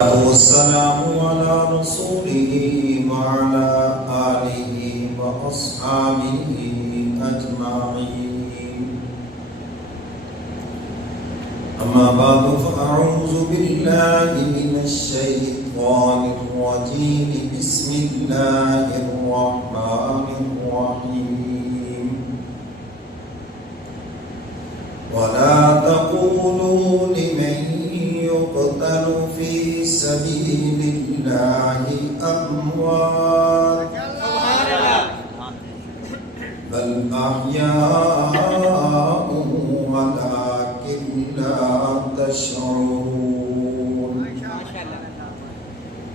والسلام على رسوله وعلى آله وأصحابه أجمعين. أما بعد فأعوذ بالله من الشيطان الرجيم. بسم الله الرحمن الرحيم. ولا تقولوا لمن يقتل في سبيل الله أموات بل أحياء ولكن لا تشعرون.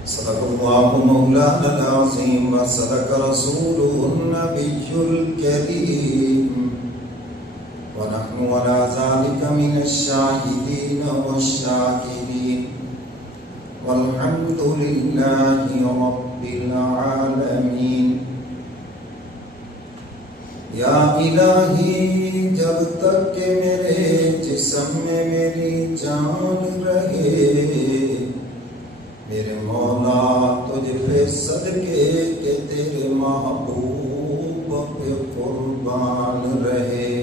صدق الله مولانا العظيم وصدق رسوله النبي الكريم ونحن على ذلك من الشاهدين والشاكرين والحمد لله رب العالمين. یا الہی جب تک کہ میرے جسم میں میری جان رہے، میرے مولا تجھ پہ صدقے کہ تیرے محبوب پہ قربان رہے.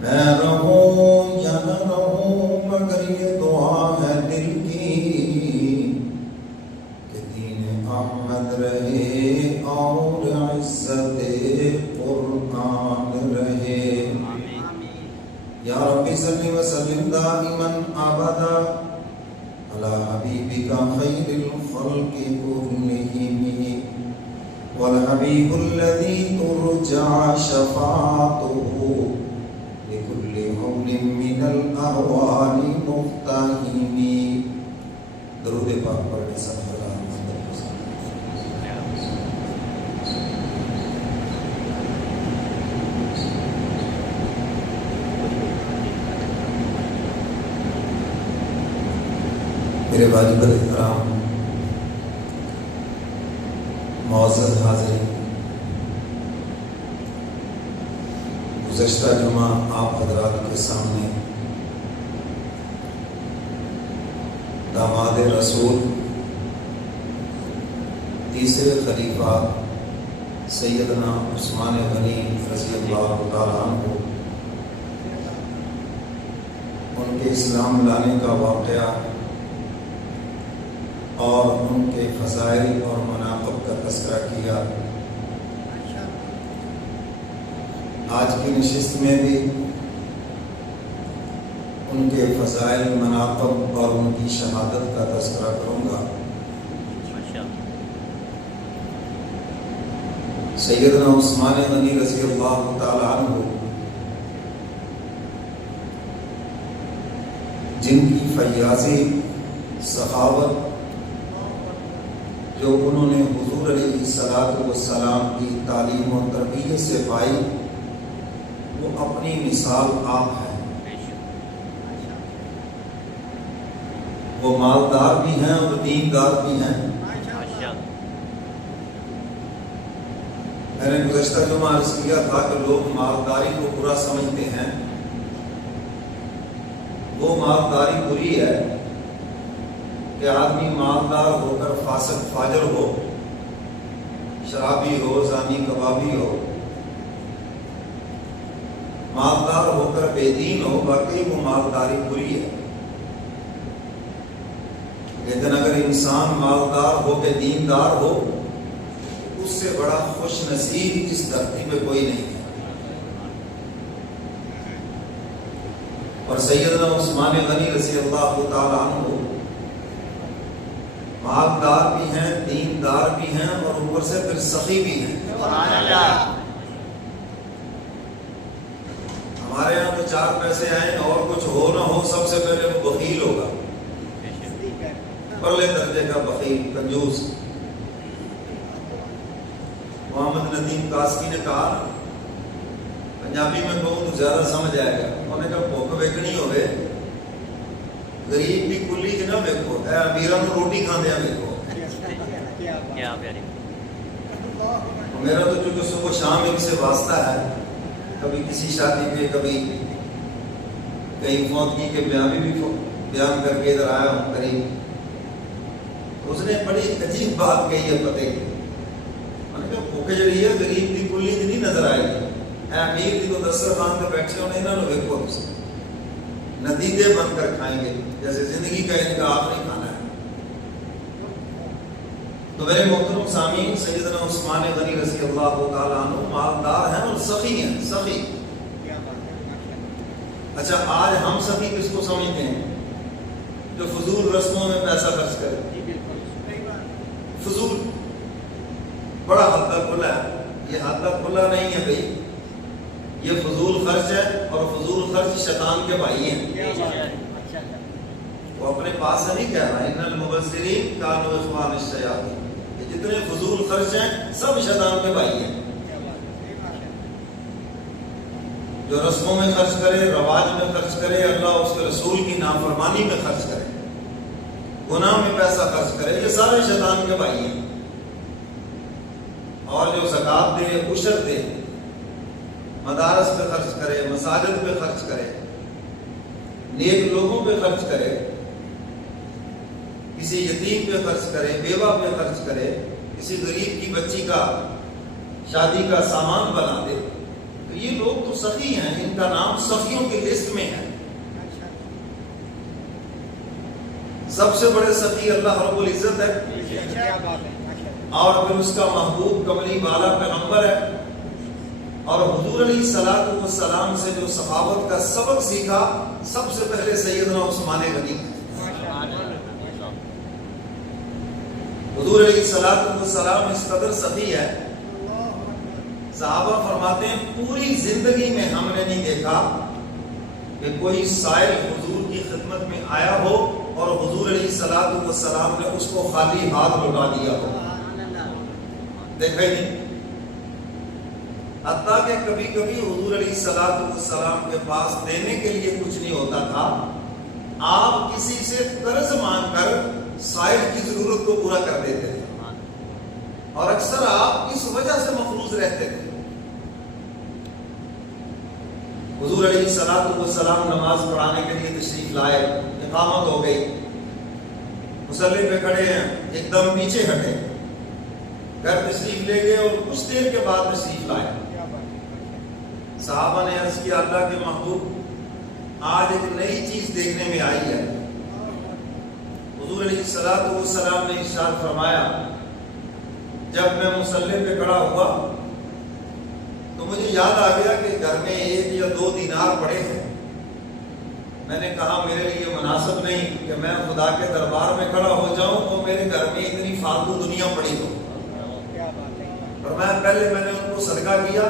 میں رہوں یا نہ رہوں مگر یہ دعا ہے دل کی کہ دین احمد رہے اور عزت قرآن رہے. یا رب صلی وسلم دائما ابدا علی حبیبک خیر الخلق کلہم والحبیب الذی ترجع شفاعته لكل حول من الأهوال مفتاحینی. درود پاک پڑھنے سے میرے واجب الاحترام معزز حاضرین، گزشتہ جمعہ آپ حضرات کے سامنے داماد رسول تیسرے خلیفہ سیدنا عثمان غنی رضی اللہ تعالیٰ عنہ ان کے اسلام لانے کا واقعہ اور ان کے فضائل اور مناقب کا تذکرہ کیا. آج کی نشست میں بھی ان کے فضائل، مناقب اور ان کی شہادت کا تذکرہ کروں گا. سیدنا عثمان غنی رضی اللہ تعالی عنہ جن کی فیاضی، سخاوت جو انہوں نے حضور علیہ الصلوۃ والسلام کی تعلیم و تربیت سے پائی، وہ اپنی مثال آپ ہے. وہ مالدار بھی ہیں اور دیندار بھی ہیں. میں نے گزشتہ جمعہ عرض کیا تھا کہ لوگ مالداری کو برا سمجھتے ہیں. وہ مالداری بری ہے کہ آدمی مالدار ہو کر فاسق فاجر ہو، شرابی ہو، زانی کبابی ہو، مالدار ہو کر بے دین ہو. واقعی وہ مالداری بری ہے. لیکن اگر انسان مالدار ہو کے دیندار ہو، اس سے بڑا خوش نصیب اس دھرتی پہ کوئی نہیں ہے. اور سیدنا عثمان غنی رضی اللہ تعالیٰ عنہ مالدار بھی ہیں، دیندار بھی ہیں اور اوپر سے پھر سخی بھی ہیں. ہمارے یہاں تو چار پیسے آئیں اور کچھ ہو نہ ہو، سب سے پہلے وہ بخیل ہوگا، پرلے درجے کا بخیل، کنجوس. محمد ندیم کاسکی نے کہا، پنجابی میں کہوں تو زیادہ سمجھ آئے گا، انہوں نے کہا بھوک ویکھنی ہوئے غریب بھی کلی چ نہ ویکھو، اے امیراں نوں روٹی کھاندیاں ویکھو. میرا تو چونکہ صبح شام ان سے واسطہ ہے، کبھی کسی شادی پہ، کبھی کہیں موت کی کے بیابی بھی بیان کر کے ادھر آیا ہوں قریب. اس نے بڑی عجیب بات کہی ہے پتے کی. میں نے کہا بھوک جڑی ہے غریب کی کلی دی نہیں نظر آئے گی. اے امیر دی تو دسترخوان پہ بیٹھے ہونے انہوں نے ویکھو تسی ندیدے بن کر کھائیں گے جیسے زندگی کا ان کا آخری کھانا ہے. تو میرے محترم سامعین، سیدنا عثمان غنی رضی اللہ تعالیٰ عنہ مالدار ہیں اور سخی ہیں. سخی. اچھا آج ہم سخی کس کو سمجھتے ہیں؟ جو فضول رسموں میں پیسہ خرچ کرے. فضول بڑا حد تک کھلا ہے. یہ حد تک کھلا نہیں ہے بھائی، یہ فضول خرچ ہے اور فضول خرچ شیطان کے بھائی ہیں. وہ اپنے پاس سے نہیں کہہ رہا ان المبذرین کانوا اخوان الشیاطین. یہ جتنے فضول خرچ ہیں سب شیطان کے بھائی ہیں. جو رسموں میں خرچ کرے، رواج میں خرچ کرے، اللہ اس کے رسول کی نافرمانی میں خرچ کرے، گناہ میں پیسہ خرچ کرے، یہ سارے شیطان کے بھائی ہیں. اور جو زکوٰۃ دے، عشر دے، مدارس پہ خرچ کرے، مساجد پہ خرچ کرے، نیک لوگوں پہ خرچ کرے، کسی یتیم پہ خرچ کرے، بیوہ پہ خرچ کرے، کسی غریب کی بچی کا شادی کا سامان بنا دے، تو یہ لوگ تو سخی ہیں. ان کا نام سخیوں کی لسٹ میں ہے. سب سے بڑے سخی اللہ رب العزت ہے اور پھر اس کا محبوب کملی والا پیغمبر ہے. اور حضور علیہ الصلوۃ والسلام سے جو صحابت کا سبق سیکھا سب سے پہلے سیدنا عثمان غنی. حضور علیہ الصلوۃ والسلام اس قدر سخی ہے، صحابہ فرماتے ہیں پوری زندگی میں ہم نے نہیں دیکھا کہ کوئی سائل حضور کی خدمت میں آیا ہو اور حضور علیہ الصلوۃ والسلام نے اس کو خالی ہاتھ لوٹا دیا ہو. دیکھا ہی نہیں. حتیٰ کہ کبھی کبھی حضور علیہ الصلوۃ والسلام کے پاس دینے کے لیے کچھ نہیں ہوتا تھا، آپ کسی سے قرض مانگ کر سائل کی ضرورت کو پورا کر دیتے تھے اور اکثر آپ اس وجہ سے مفروض رہتے تھے. حضور علیہ الصلوۃ والسلام نماز پڑھانے کے لیے تشریف لائے، اقامت ہو گئی، مصلی پہ کھڑے ہیں، ایک دم پیچھے ہٹے، گھر تشریف لے گئے اور کچھ دیر کے بعد تشریف لائے. صحابہ نے عرض کیا اللہ کے محبوب آج ایک نئی چیز دیکھنے میں آئی ہے. حضور علیہ الصلوۃ والسلام نے ارشاد فرمایا جب میں مصلی پہ کھڑا ہوا تو مجھے یاد آ گیا کہ گھر میں 1 یا 2 دینار پڑے ہیں. میں نے کہا میرے لیے مناسب نہیں کہ میں خدا کے دربار میں کھڑا ہو جاؤں اور میرے گھر میں اتنی فالتو دنیا پڑی ہو. فرمایا پہلے میں نے ان کو صدقہ کیا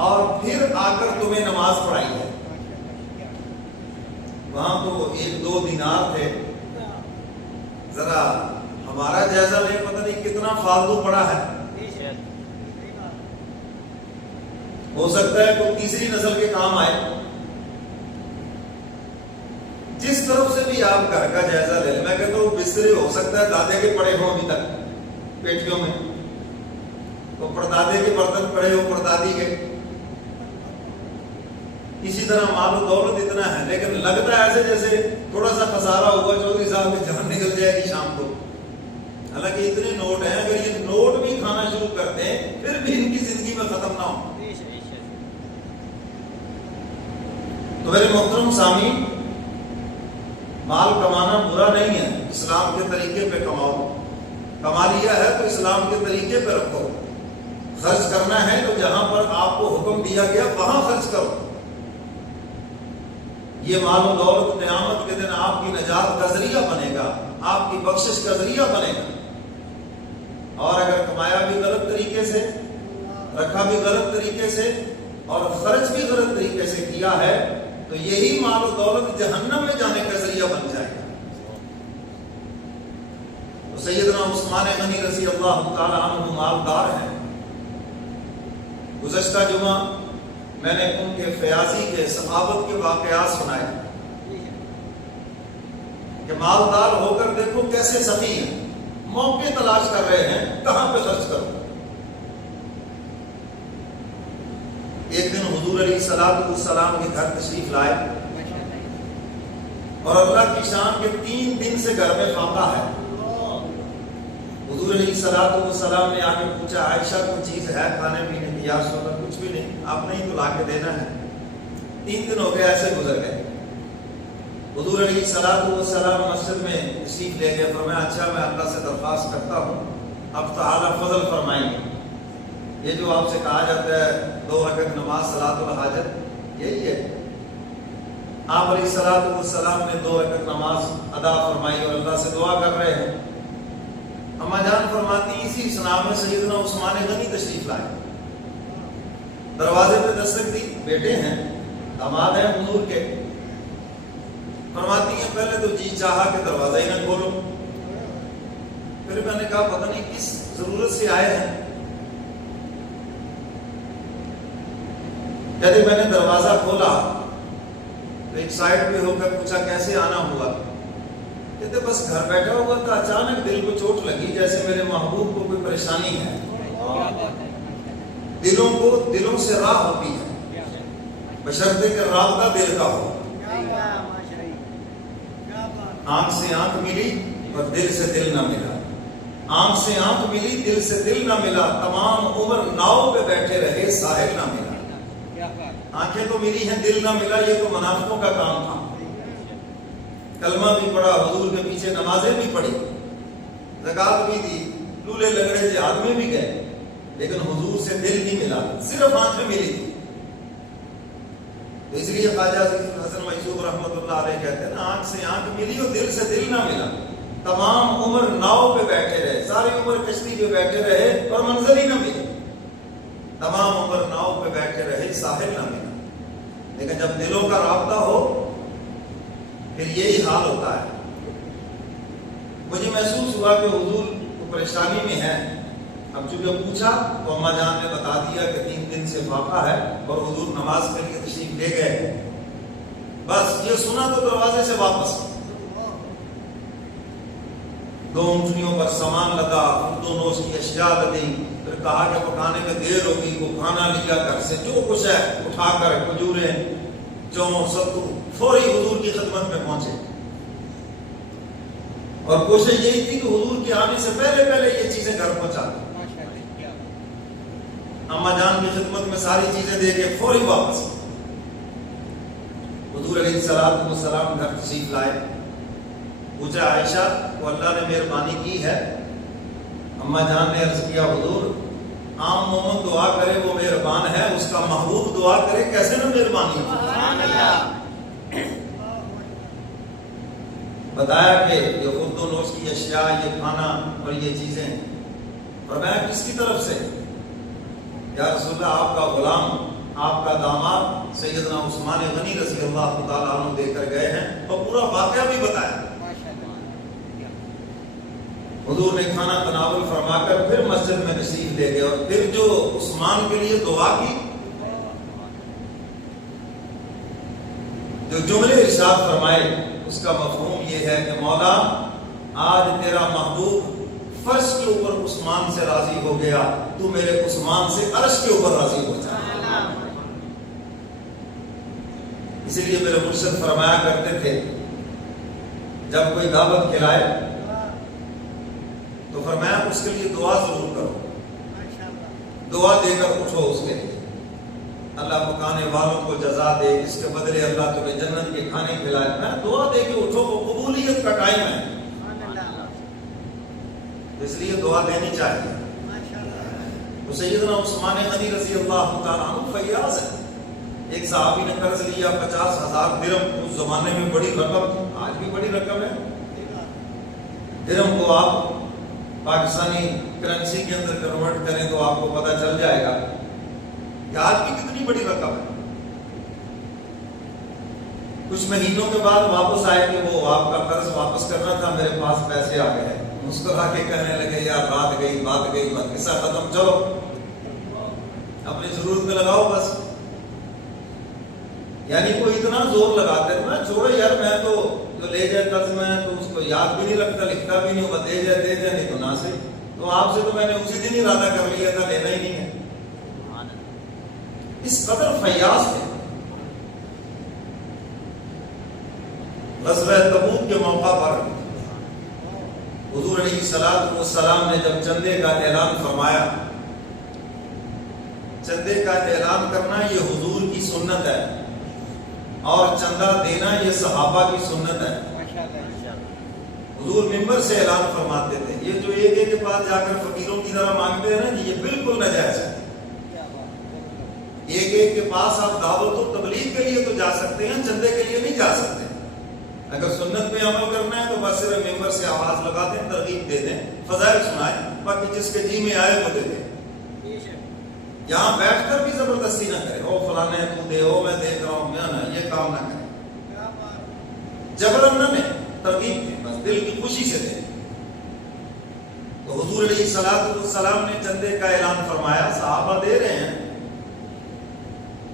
اور پھر آ کر تمہیں نماز پڑھائی ہے. وہاں تو 1-2 دینار تھے. ذرا ہمارا جائزہ لیں، پتہ نہیں کتنا فالتو پڑا ہے. ہو سکتا ہے کوئی تیسری نسل کے کام آئے. جس طرف سے بھی آپ گھر کا جائزہ لے لیں، میں کہتا ہوں بسترے ہو سکتا ہے دادے کے پڑے ہوں ابھی تک پیٹیوں میں، تو پردادے کے برتن پڑے ہو پردادی کے. اسی طرح مال و دولت اتنا ہے لیکن لگتا ہے ایسے جیسے تھوڑا سا خسارہ ہوا چودھری صاحب کی جان نکل جائے گی شام کو. حالانکہ اتنے نوٹ ہیں، اگر یہ نوٹ بھی کھانا شروع کرتے ہیں پھر بھی ان کی زندگی میں ختم نہ ہو. تو میرے محترم سامعین، مال کمانا برا نہیں ہے، اسلام کے طریقے پہ کماؤ. کما لیا ہے تو اسلام کے طریقے پہ رکھو. خرچ کرنا ہے تو جہاں پر آپ کو حکم دیا گیا وہاں خرچ کرو. یہ مال و دولت قیامت کے دن آپ کی نجات کا ذریعہ بنے گا، آپ کی بخشش کا ذریعہ بنے گا. اور اگر کمایا بھی غلط طریقے سے، رکھا بھی غلط طریقے سے اور خرچ بھی غلط طریقے سے کیا ہے تو یہی مال و دولت جہنم میں جانے کا ذریعہ بن جائے گا. تو سیدنا عثمان غنی رضی اللہ تعالی عنہ مالدار ہیں. گزشتہ جمعہ میں نے ان کے فیاضی کے صحابت کے واقعات سنائے کہ مالدار ہو کر دیکھو کیسے سخی ہیں، موقع تلاش کر رہے ہیں کہاں پہ خرچ کرو. ایک دن حضور علیہ الصلوۃ والسلام کے گھر تشریف لائے اور اللہ کی شان کے 3 دن سے گھر میں فاقہ ہے. حضور علیہ السلام نے آ کے پوچھا عائشہ کوئی چیز ہے کھانے پینے کی؟ یا رسول اللہ کچھ بھی نہیں، آپ نے ہی تو لا کے دینا ہے. 3 دن ہو گئے ایسے گزر گئے. حضور علیہ السلام مسجد میں تشریف لے گئے. فرمایا اچھا میں اللہ سے درخواست کرتا ہوں اب تعالیٰ فضل فرمائیں گے. یہ جو آپ سے کہا جاتا ہے 2 رکعت نماز صلاۃ الحاجت یہی ہے. آپ علیہ السلام نے 2 رکعت نماز ادا فرمائی اور اللہ سے دعا کر رہے ہیں. اما جان فرماتی اسی اسلام میں سیدنا عثمان غنی تشریف لائے. دروازے پہ دستک دی، بیٹے ہیں داماد ہیں حضور کے. فرماتی ہیں پہلے تو جی چاہا کہ دروازہ ہی نہ کھولو. پھر میں نے کہا پتہ نہیں کس ضرورت سے آئے ہیں. کہتے میں نے دروازہ کھولا تو ایک سائڈ پہ ہو کر پوچھا کیسے آنا ہوا. کہتے بس گھر بیٹھا ہوا تھا، اچانک دل کو چوٹ لگی جیسے میرے محبوب کو کوئی پریشانی ہے. دلوں سے راہ ہوتی ہے بشرطے کہ رابطہ دل کا ہو. آنکھ سے آنکھ ملی اور دل سے دل نہ ملا. آنکھ سے آنکھ ملی دل سے دل نہ ملا. تمام عمر ناؤ پہ بیٹھے رہے ساحل نہ ملا. آنکھیں تو ملی ہیں دل نہ ملا، یہ تو منافقوں کا کام تھا. کلمہ بھی پڑھا، حضور کے پیچھے نمازیں بھی پڑھی، زکات بھی دی، لولے لنگڑے جہاد میں بھی گئے، لیکن حضور سے دل نہیں ملا، صرف آنکھیں ملی تھی. اس لیے خواجہ حسن محجوب رحمۃ اللہ علیہ کہتے ہیں نا آنکھ سے آنکھ ملی اور دل سے دل نہ ملا. تمام عمر ناؤ پہ بیٹھے رہے، ساری عمر کشتی پہ بیٹھے رہے اور منظر ہی نہ ملے. تمام عمر ناؤ پہ بیٹھے رہے ساحل نہ ملا. لیکن جب دلوں کا رابطہ ہو پھر یہی حال ہوتا ہے. مجھے محسوس ہوا کہ حضور کو پریشانی میں ہے. اب چونکہ پوچھا تو اماں جان نے بتا دیا کہ 3 دن سے فاقہ ہے اور حضور نماز کے لیے تشریف لے گئے. بس یہ سنا تو دروازے سے واپس 2 اونٹنیوں پر سامان لدا، اردو نوش کی اشیاء لدی. پھر کہا کہ پکانے میں دیر ہوگی، وہ کھانا لیا گھر سے جو کچھ ہے اٹھا کر کھجوریں جو ستو فوری حضور کی خدمت میں پہنچے. اور کوشش یہی تھی کہ حضور کے آنے سے پہلے یہ چیزیں گھر پہنچا دیں. اما جان کی خدمت میں ساری چیزیں دے کے فوری واپس. حضور علیہ السلام گھر تشریف لائے. پوچھا عائشہ کو اللہ نے مہربانی کی ہے؟ اما جان نے عرض کیا حضور عام مومن دعا کرے وہ مہربان ہے، اس کا محبوب دعا کرے کیسے نہ مہربانی ہو. بتایا کہ یہ خرد و نوش کی اشیاء، یہ کھانا اور یہ چیزیں. فرمایا کس کی طرف سے؟ یا رسول اللہ آپ کا غلام، آپ کا داماد سیدنا عثمان غنی رضی اللہ تعالیٰ عنہ دے کر گئے ہیں. اور پورا واقعہ بھی بتایا. حضور نے کھانا تناول فرما کر پھر مسجد میں تشریف لے گئے اور پھر جو عثمان کے لیے دعا کی، جو جملے ارشاد فرمائے اس کا مفہوم یہ ہے کہ مولا آج تیرا محبوب فرش کے اوپر عثمان سے راضی ہو گیا، تو میرے عثمان سے عرش کے اوپر راضی ہو جا. اسی لیے میرے مرشد فرمایا کرتے تھے جب کوئی دعوت کھلائے تو فرمایا اس کے لیے دعا ضرور کرو، دعا دے کر اٹھو اس کے لیے. اللہ پکانے والوں کو جزا دے، اس کے بدلے اللہ تمہیں جنت کے کھانے کھلائے. میں دعا دے کے اٹھو، وہ قبولیت کا ٹائم ہے، اس لیے دعا دینی چاہیے. تو سیدنا عثمان غنی رضی اللہ تعالیٰ عنہ فیاض ہے. ایک صحابی نے قرض لیا 50,000 درہم، اس زمانے میں بڑی رقم تھی، آج بھی بڑی رقم ہے. درہم کو آپ پاکستانی کرنسی کے اندر کنورٹ کریں تو آپ کو پتہ چل جائے گا کہ آج بھی کتنی بڑی رقم ہے. کچھ مہینوں کے بعد واپس آئے کہ وہ آپ کا قرض واپس کرنا تھا، میرے پاس پیسے آ گئے. مسکرا کے کہنے لگے یار بات گئی قصہ ختم، چلو اپنی ضرورت میں لگاؤ بس. یعنی کوئی اتنا زور لگاتے ہیں نا، چھوڑو یار میں تو جو لے جائے قرض میں تو اس کو یاد بھی نہیں رکھتا، لکھتا بھی نہیں ہوگا، دے جائے نہیں تو نہ سے. تو آپ سے تو میں نے اسی دن ہی ارادہ کر لیا تھا، لینا ہی نہیں ہے. اس قدر فیاض تھے غزوہ تبوک کے موقع پر حضور علیہ السلام نے جب چندے کا اعلان فرمایا، چندے کا اعلان کرنا یہ حضور کی سنت ہے اور چندہ دینا یہ صحابہ کی سنت ہے۔ حضور منبر سے اعلان فرماتے تھے، یہ جو ایک ایک کے پاس جا کر فقیروں کی طرح مانگتے ہیں نا، یہ بالکل ناجائز ہے۔ ایک ایک کے پاس آپ دعوت و تبلیغ کے لیے تو جا سکتے ہیں، چندے کے لیے نہیں جا سکتے۔ اگر سنت پہ عمل کرنا ہے تو بس صرف ممبر سے آواز لگا دیں، ترغیب دے دیں، فضائل سنائیں، باقی جس کے جی میں آئے وہ دے دیں۔ یہاں بیٹھ کر بھی زبردستی نہ کرے، او فلانے تو دے، او میں دیکھ رہا ہوں، میں یہ کام نہ کرے، جبرن نہ دیں، ترغیب دیں، بس دل کی خوشی سے دیں۔ تو حضور علیہ السلام نے چندے کا اعلان فرمایا، صحابہ دے رہے ہیں۔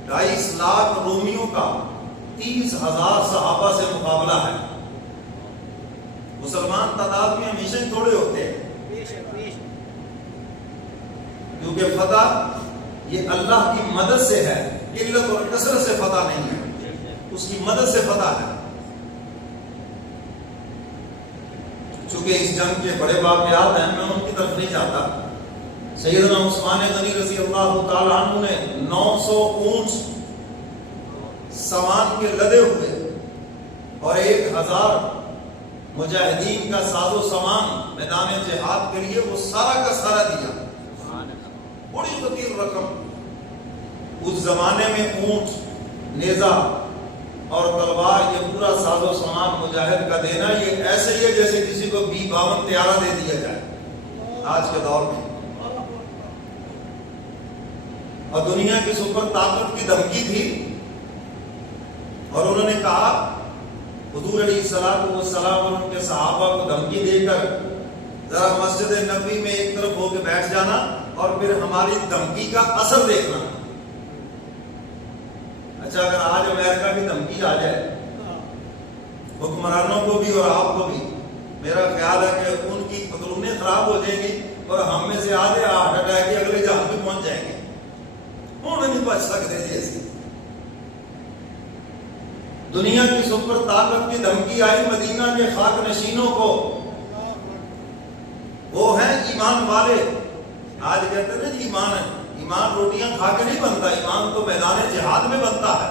2.5 لاکھ رومیوں کا 30,000 صحابہ سے مقابلہ ہے۔ مسلمان تعداد میں ہمیشہ ہی تھوڑے ہوتے ہیں، کیونکہ فتح یہ اللہ کی مدد سے ہے، قلت اور کثرت سے فتح نہیں ہے، اس کی مدد سے فتح ہے۔ چونکہ اس جنگ کے بڑے واقعات ہیں، میں ان کی طرف نہیں جاتا۔ سیدنا عثمان غنی رضی اللہ تعالیٰ عنہ نے 900 اونٹ سامان کے لدے ہوئے اور 1000 مجاہدین کا ساز و سامان میدان جہاد کے لیے وہ سارا کا سارا دیا۔ بڑی کثیر رقم۔ اس زمانے میں اونٹ، نیزہ اور تلوار، یہ پورا ساز و سامان مجاہد کا دینا یہ ایسے ہی ہے جیسے کسی کو B-52 طیارہ دے دیا جائے آج کے دور میں۔ اور دنیا کی سپر طاقت کی دھمکی تھی، اور انہوں نے کہا، حضور علیہ السلام اور ان کے صحابہ کو دھمکی دے کر ذرا مسجد نبوی میں ایک طرف ہو کے بیٹھ جانا اور پھر ہماری دھمکی کا اثر دیکھنا۔ اچھا، اگر آج امریکہ کی دھمکی آ جائے حکمرانوں کو بھی اور آپ کو بھی، میرا خیال ہے کہ ان کی پتلونیں خراب ہو جائیں گی اور ہم میں سے آدھے ہارٹ اٹیک کے اگلے جہاں بھی پہنچ جائیں گے، انہوں نہیں بچ سکتے جیسے۔ دنیا کی سپر طاقت کی دھمکی آئی مدینہ کے خاک نشینوں کو، وہ ہیں ایمان والے۔ آج کہتے ہیں جی ایمان ہے، ایمان روٹیاں کھا کے نہیں بنتا، ایمان تو میدان جہاد میں بنتا ہے۔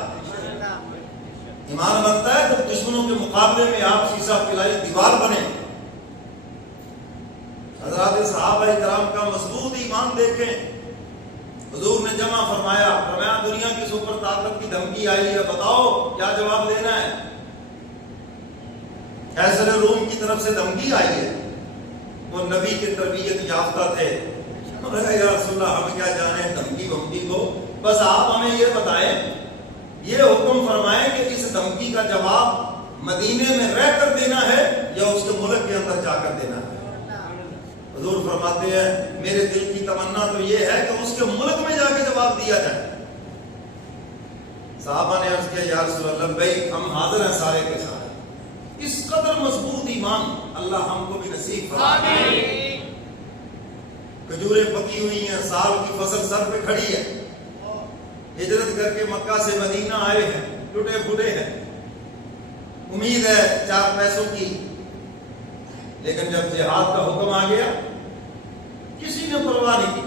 ایمان بنتا ہے جب دشمنوں کے مقابلے میں آپ شیشہ پلائی دیوار بنے۔ حضرات صحابہ کرام کا مضبوط ایمان دیکھیں۔ حضور نے جمع فرمایا دنیا کی سپر طاقت کی دھمکی آئی ہے، بتاؤ کیا جواب دینا ہے۔ قیصر روم کی طرف سے دھمکی آئی ہے، وہ نبی کے تربیت یافتہ تھے۔ یا رسول اللہ، ہم کیا جانے دھمکی بمکی کو، بس آپ ہمیں یہ بتائیں، یہ حکم فرمائیں کہ اس دھمکی کا جواب مدینے میں رہ کر دینا ہے یا اس کے ملک کے اندر جا کر دینا ہے۔ حضور فرماتے ہیں میرے دل کی تمنا تو یہ ہے کہ اس کے ملک میں جا کے جواب دیا جائے۔ صحابہ نے عرض کیا یا رسول اللہ، بھائی ہم حاضر ہیں سارے کے سارے۔ اس قدر مضبوط ایمان اللہ ہم کو بھی نصیب فرمائے۔ کھجوریں پکی ہوئی ہیں، سال کی فصل سر پہ کھڑی ہے، ہجرت کر کے مکہ سے مدینہ آئے ہیں، ٹوٹے پھوٹے ہیں، امید ہے 4 پیسوں کی، لیکن جب جہاد کا حکم آ گیا کسی نے پرواہ نہیں کی۔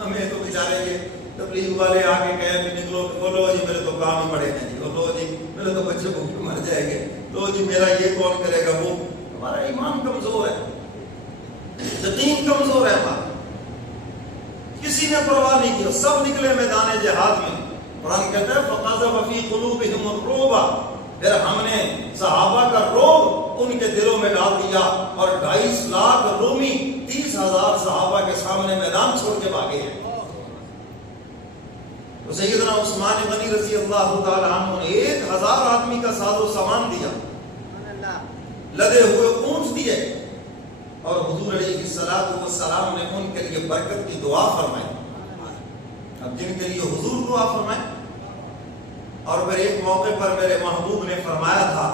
ہمیں تو بیچارے یہ تبلیغ والے آگے کہے کہ نکلو، بولو جی میرے تو کام ہی پڑے ہیں، جی بولو جی میرے تو بچے بھوکے مر جائیں گے، تو جی میرا یہ کون کرے گا وہ۔ ہمارا ایمان کمزور ہے، یقین کمزور ہے ہمارا، کسی نے پرواہ نہیں کی، سب نکلے میدان جہاد میں۔ قرآن کہتا ہے فَقَذَفَ فِي قُلُوبِهِمُ الرُّعْبَ، پھر ہم نے صحابہ کا رعب ان کے دلوں میں ڈال دیا، اور 2.5 لاکھ رومی 30,000 صحابہ کے سامنے میدان چھوڑ کے بھاگے ہیں۔ تو سیدنا عثمان غنی رضی اللہ تعالیٰ عنہ نے 1000 آدمی کا ساز و سامان دیا، لدے ہوئے اونٹ دیے، اور حضور علیہ السلام نے ان کے لیے برکت کی دعا فرمائی۔ اب جن کے لیے حضور دعا فرمائے، اور پھر ایک موقع پر میرے محبوب نے فرمایا تھا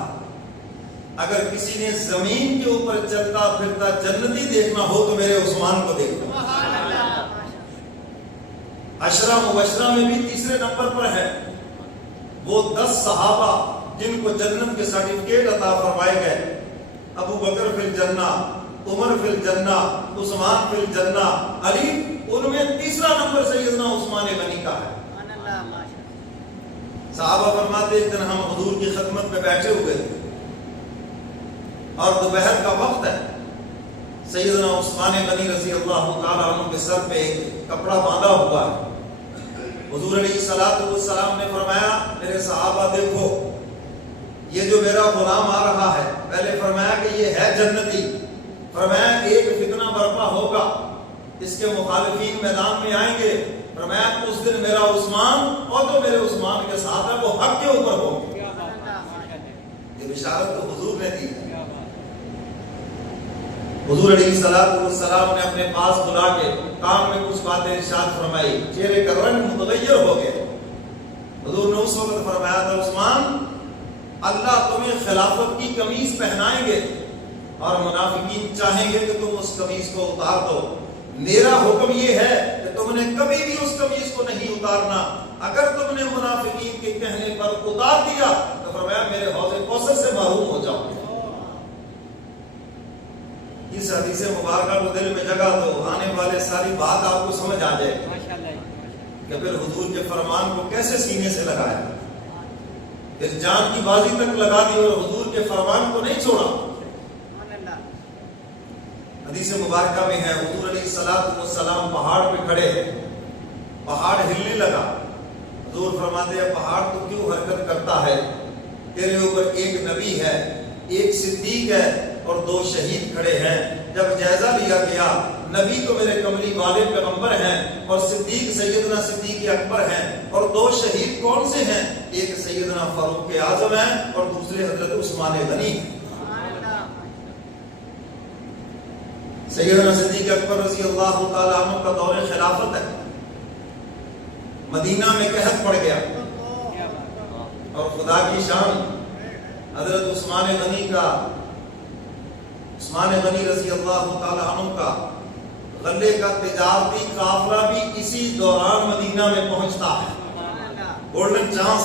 اگر کسی نے زمین کے اوپر چلتا پھرتا جنتی دیکھنا ہو تو میرے عثمان کو دیکھنا۔ عشرہ مبشرہ میں بھی تیسرے نمبر پر ہے، وہ 10 صحابہ جن کو جنت کے سرٹیفکیٹ عطا فرمائے گئے، ابو بکر فی الجنہ، عمر فی الجنہ، عثمان فی الجنہ، علی، ان میں تیسرا نمبر سیدنا عثمان غنی کا ہے۔ صحابہ فرماتے ایک دن ہم حضور کی خدمت میں بیٹھے ہوئے تھے اور دوپہر کا وقت ہے، سیدنا عثمان غنی رضی اللہ تعالیٰ عنہ کے سر پہ ایک کپڑا باندھا ہوا ہے۔ حضور علیہ الصلوۃ والسلام نے فرمایا میرے صحابہ دیکھو یہ جو میرا غلام آ رہا ہے، پہلے فرمایا کہ یہ ہے جنتی، فرمایا ایک فتنہ برپا ہوگا، اس کے مخالفین میدان میں آئیں گے، فرمایا اس دن میرا عثمان اور جو میرے عثمان کے ساتھ ہے وہ حق کے اوپر ہوں گے۔ یہ بشارت تو حضور نے دی ہے۔ حضور علیہ السلام نے اپنے پاس بلا کے کام میں کچھ باتیں ارشاد فرمائی، چہرے کا رنگ متغیر ہو گئے۔ حضور نے اس وقت فرمایا تھا عثمان اللہ تمہیں خلافت کی قمیص پہنائیں گے اور منافقین چاہیں گے کہ تم اس قمیص کو اتار دو، میرا حکم یہ ہے کہ تم نے کبھی بھی اس قمیص کو نہیں اتارنا، اگر تم نے منافقین کے کہنے پر اتار دیا تو فرمایا میرے حوض کوثر سے محروم ہو جاؤ گے۔ اس حدیث مبارکہ کو دل میں جگہ تو آنے والے ساری بات آپ کو سمجھ آ جائے کہ پھر حضور کے فرمان کو کیسے سینے سے لگایا، پھر جان کی بازی تک لگا دی اور حضور کے فرمان کو نہیں چھوڑا۔ حدیث مبارکہ میں ہے حضور علیہ السلام پہاڑ پہ کھڑے، پہاڑ ہلنے لگا، حضور فرماتے ہیں پہاڑ تو کیوں حرکت کرتا ہے، تیرے اوپر ایک نبی ہے، ایک صدیق ہے اور 2 شہید کھڑے ہیں۔ جب جائزہ لیا گیا نبی تو میرے کملی والے پیغمبر ہیں اور صدیق سیدنا صدیق اکبر ہیں، اور 2 شہید کون سے ہیں، ایک سیدنا فاروق اعظم ہیں اور دوسرے حضرت عثمان غنی۔ سیدنا صدیق اکبر رضی اللہ تعالیٰ عنہ کا دور خلافت ہے، مدینہ میں قحط پڑ گیا اور خدا کی شان حضرت عثمان غنی رضی اللہ تعالیٰ عنہ کا غلے کا تجارتی قافلہ بھی اسی دوران مدینہ میں پہنچتا ہے۔ گولڈن چانس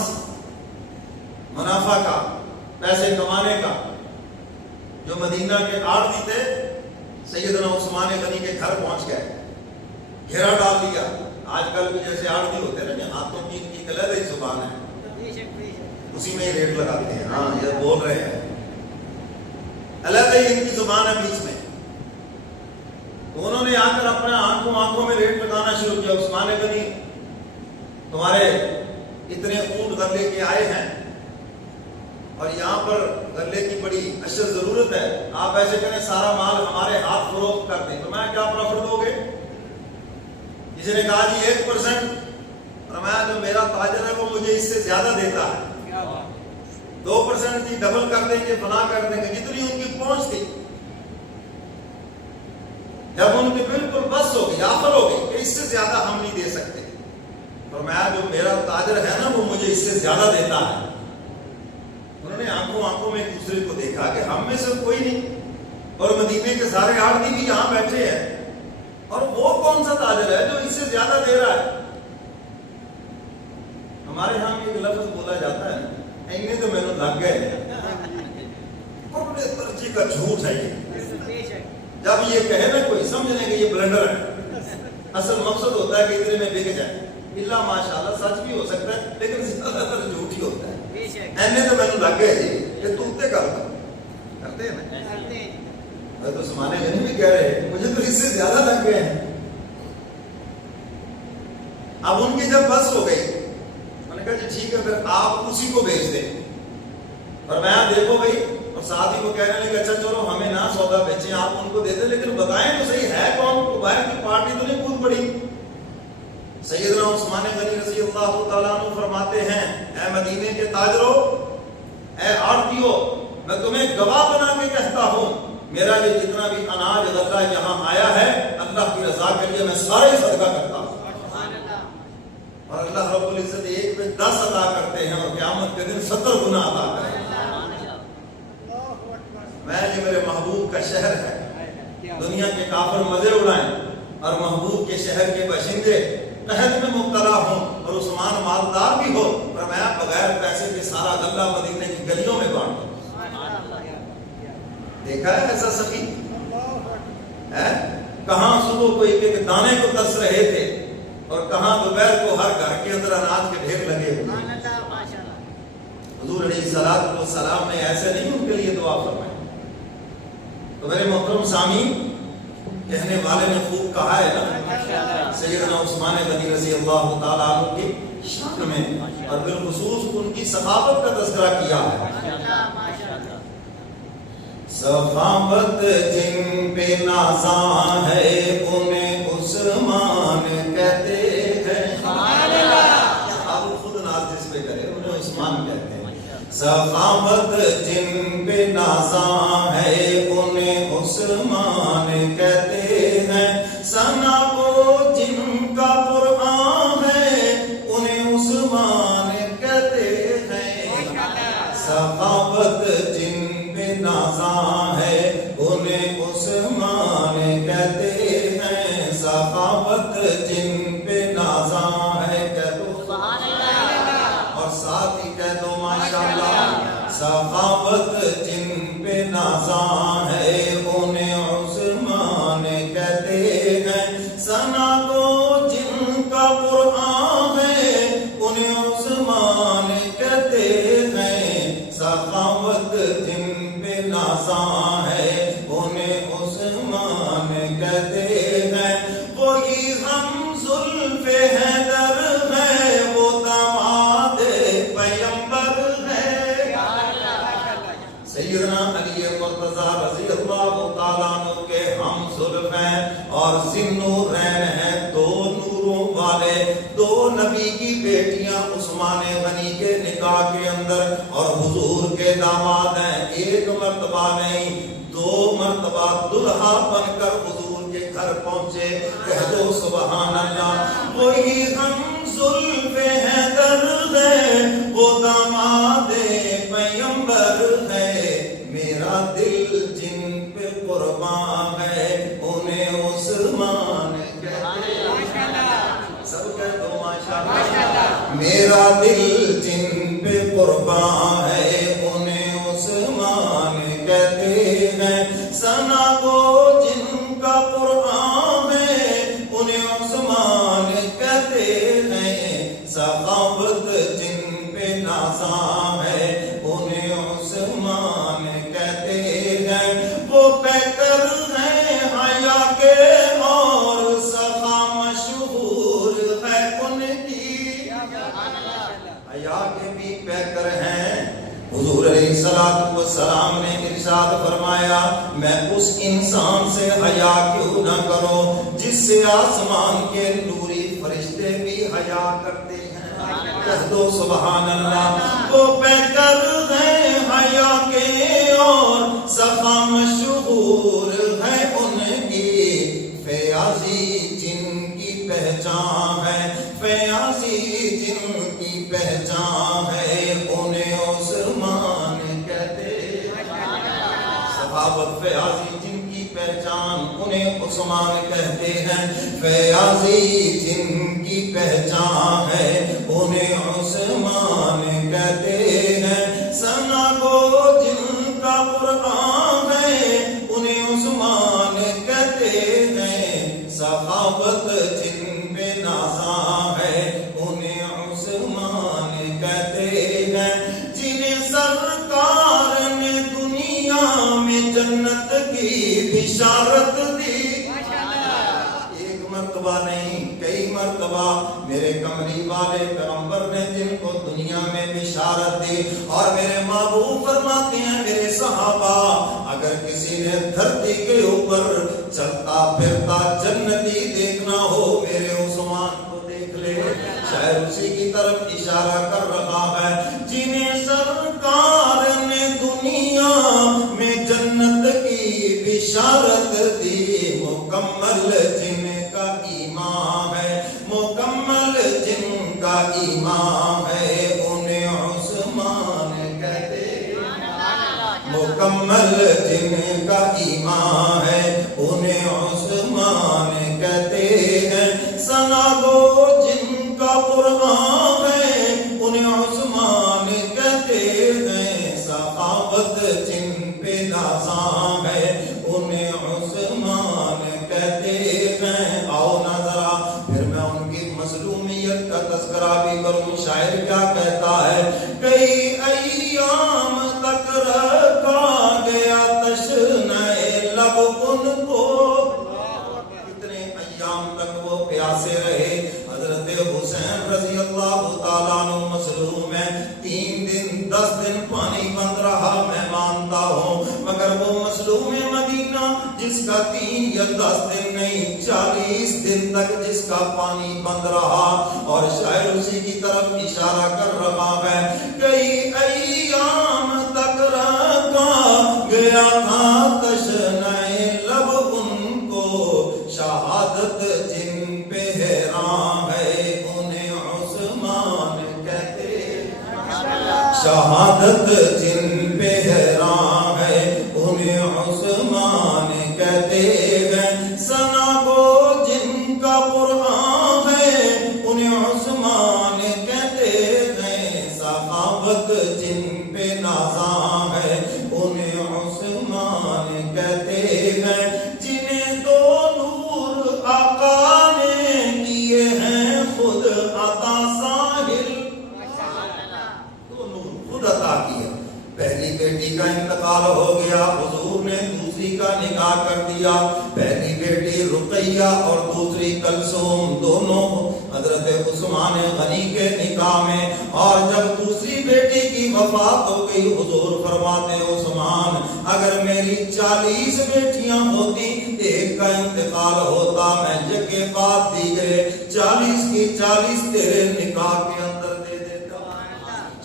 منافع کا، پیسے کمانے کا، جو مدینہ کے آڑتی تھے سیدنا عثمان غنی کے گھر پہنچ گئے، گھیرا ڈال دیا۔ آج کل بھی جیسے آڑتی ہوتے ہیں نا، ہاتھوں کی ان کی علیحدہ زبان ہے، اسی میں ہی ریٹ لگاتے ہیں، ہاں یہ بول رہے ہیں، علیحدہ ہی ان کی زبان ہے بیچ میں۔ تو انہوں نے آ کر اپنا آنکھوں میں ریٹ لگانا شروع کیا، عثمان غنی تمہارے اتنے اونٹ غلے کے آئے ہیں اور یہاں پر غلے کی بڑی اشد ضرورت ہے، آپ ایسے کریں سارا مال ہمارے ہاتھ فروخت کر دیں تو میں کیا پروفٹ دو گے؟ کسی نے کہا جی 1%، فرمایا جو میرا تاجر ہے وہ مجھے اس سے زیادہ دیتا ہے، 2% کی ڈبل کر دیں گے، فلاں کر دیں گے، جتنی ان کی پہنچ تھی۔ جب ان کی بالکل بس ہو گئی، آفر ہو گئی کہ اس سے زیادہ ہم نہیں دے سکتے، فرمایا جو میرا تاجر ہے نا وہ مجھے اس سے زیادہ دیتا ہے۔ انہوں نے آنکھوں میں ایک دوسرے کو دیکھا کہ ہم میں سے کوئی نہیں، اور مدینے کے سارے آڑتی بھی یہاں بیٹھے ہیں، اور وہ کون سا تاجر ہے جو اس سے زیادہ دے رہا ہے؟ ہمارے یہاں ایک لفظ بولا جاتا ہے نا، تو میرے لگ گئے، بڑے درجے کا جھوٹ ہے یہ۔ جب یہ کہے نا کوئی سمجھنے کہ یہ بلنڈر ہے، اصل مقصد ہوتا ہے کہ اتنے میں بک جائے، اللہ ماشاءاللہ سچ بھی ہو سکتا ہے لیکن زیادہ تر جھوٹ ہی ہوتا ہے۔ اینے تو میں نے لگ گئے جی یہ توتے کرتے ہیں نا، تو عثمان غنی بھی کہہ رہے ہیں مجھے تو اس سے زیادہ لگ گئے ہیں۔ اب ان کی جب بس ہو گئی، میں نے کہا جی ٹھیک ہے پھر آپ اسی کو بھیج دیں، اور میں دیکھو بھائی، اور ساتھ ہی کو کہنے لگے اچھا چلو ہمیں نہ سودا بیچیں، آپ ان کو دے دیں، لیکن بتائیں تو صحیح ہے کون، باہر کی پارٹی تو نہیں کود پڑی۔ سیدنا عثمان غنی رضی اللہ تعالیٰ عنہ فرماتے ہیں اے مدینے کے تاجروں، اے آڑتیوں، میں تمہیں گواہ بنا کے کہتا ہوں میرا یہ جتنا بھی اناج غلہ یہاں آیا ہے اللہ کی رضا کے لیے میں سارے صدقہ کرتا ہوں، اور اللہ رب العزت 1 پہ 10 عطا کرتے ہیں اور قیامت کے دن 70 گنا عطا کرتے ہیں۔ میں یہ میرے محبوب کا شہر ہے، دنیا کے کافر مزے اڑائیں اور محبوب کے شہر کے باشندے قحط میں مبتلا ہوں اور عثمان مالدار بھی ہو، پر میں بغیر پیسے کے سارا غلہ مدینے کی گلیوں میں بانٹتا ہوں. دیکھا ہے ایسا سخی ہے؟ کہاں صبح کو ایک ایک دانے کو کس رہے تھے اور کہاں دوپہر کو ہر گھر کے اندر اناج کے ڈھیر لگے ہوئے. حضور علیہ السلام نے ایسے نہیں ان کے لیے دعا فرمائی. تو میرے محترم سامعین، کہنے والے نے خوب کہا ہے نا سیدنا عثمان غنی رضی اللہ تعالیٰ عنہ کی شان میں، اور بالخصوص ان کی سخاوت کا تذکرہ کیا ہے. سخاوت جن پہ نازاں ہے انہیں عثمان کہتے ہیں. آپ خود ناز جس پہ کرے انہیں عثمان کہتے ہیں. سخاوت جن پہ نازاں ہے انہیں عثمان کہتے ہیں. ثنا کو جن کا قرآن ہے انہیں عثمان کہتے ہیں. سخاوت جن پہ نازاں ہے انہیں عثمان کہتے ہیں. سخاوت جن پہ نازاں ہے کہہ دو اور ساتھ ہی کہہ دو ماشاءاللہ. سخاوت جن پہ نازاں ہے انہیں عثمان کہتے ہیں. ثنا کو جن کا قرآن ہے انہیں عثمان کہتے ہیں. سخاوت جن پہ نازاں ہے انہیں عثمان کہتے ہیں. وہی ہم زلف حیدر ہے وہ داماد پیمبر ہے. سیدنا علی مرتضیٰ رضی اللہ تعالیٰ عنہ کے ہم زلف ہیں اور ذی-النورین ہیں، دو نوروں والے، دو نبی کی بیٹیاں عثمان غنی کے نکاح کے اندر اور حضور کے داماد ہیں. ایک مرتبہ نہیں، دو مرتبہ دلہا بن کر حضور کے گھر پہنچے. کہہ دو سبحان اللہ. وہی ہم زلف حیدر ہے وہ داماد پیمبر ہے. میرا دل جن پہ قربان ہے انہیں عثمان کہتے ہیں. سب کہہ دو ماشاءاللہ. میرا دل جن پہ قربان ہے انہیں عثمان کہتے ہیں. ثنا کو جن کا قرآن ہے انہیں عثمان کہتے ہیں. سخاوت جن پہ نازاں ہے انہیں عثمان کہتے ہیں. وہ پیکر ہیں حیا کے اور سخا مشہور ہے ان کی. حیا کے بھی پیکر ہیں. حضور علیہ السلام نے ارشاد فرمایا میں اس انسان سے حیا کیوں نہ کروں جس سے آسمان کے نوری فرشتے بھی حیا کرتے ہیں. کہہ دو سبحان اللہ. وہ پیکر ہیں حیا کے اور سخا مشہور ہے ان کی. فیاضی جن کی پہچان ہے، فیاضی جن کی پہچان ہے انہیں عثمان کہتے ہیں. سخاوت فیاضی جن کی پہچان انہیں عثمان کہتے ہیں. فیاضی جن کی پہچان ہے انہیں عثمان کہتے ہیں. ثنا کو جن کا قرآن ہے انہیں عثمان کہتے ہیں. سخاوت جن پہ نازاں ہے انہیں عثمان کہتے ہیں. جنہیں سرکار نے دنیا میں جنت کی بشارت دی. ایک مرتبہ نہیں کئی مرتبہ میرے کملی والے پیغمبر نے جن کو دنیا میں بشارت دی. اور میرے محبوب فرماتے ہیں میرے صحابہ اگر کسی نے دھرتی کے اوپر چلتا پھرتا جنتی دیکھنا ہو میرے عثمان کو دیکھ لے. شاید اسی کی طرف اشارہ کر رہا ہے. جنہیں سرکار نے دنیا میں جنت کی بشارت دی. مکمل جن کا ایمان ہے، مکمل جن کا ایمان ہے انہیں عثمان کہتے ہیں. مکمل جن کا ایمان ہے انہیں عثمان کہتے ہیں. ثنا کو جن کا قرآن ہے انہیں عثمان تذکرہ بھی کروں. شاعر کیا کہتا ہے؟ کئی ایام تک رکھا گیا تشنہ لب ان کو. کتنے ایام تک وہ پیاسے رہے. حضرت حسین رضی اللہ تعالیٰ عنہ مظلوم ہے. 3 دن 10 دن پانی بند رہا میں مانتا ہوں، مگر وہ مظلوم مدینہ جس کا 3 یا 10 دن نہیں 40 دن تک جس کا پانی بند رہا. اور شاعر اسی کی طرف اشارہ کر رہا ہے. کئی ایام تک رکھا گیا تھا تشنہ لب ان کو. شہادت جن پہ حیران ہے انہیں عثمان کہتے. شہادت جن پہ حیران ہے انہیں عثمان کہتے ہیں. ثنا گو جن کا قرآن ہے انہیں عثمان کہتے ہیں. سخاوت جن پہ نازاں ہے انہیں عثمان کہتے ہیں. جنہیں دو نور آقا نے کیے ہیں خود عطا ساحل. دو نور خود عطا کیے. پہلی بیٹی کا انتقال ہو گیا، حضور نے دوسری کا نکاح کر دیا. پہلی بیٹی رقیہ اور دوسری کلثوم دونوں حضرت عثمان غنی کے نکاح میں. اور جب دوسری بیٹی کی وفات ہو گئی حضور فرماتے عثمان اگر میری 40 بیٹیاں ہوتی ایک کا انتقال ہوتا میں جگہ بات دی گئے 40 کی 40 تیرے نکاح کے اندر دے دیتا.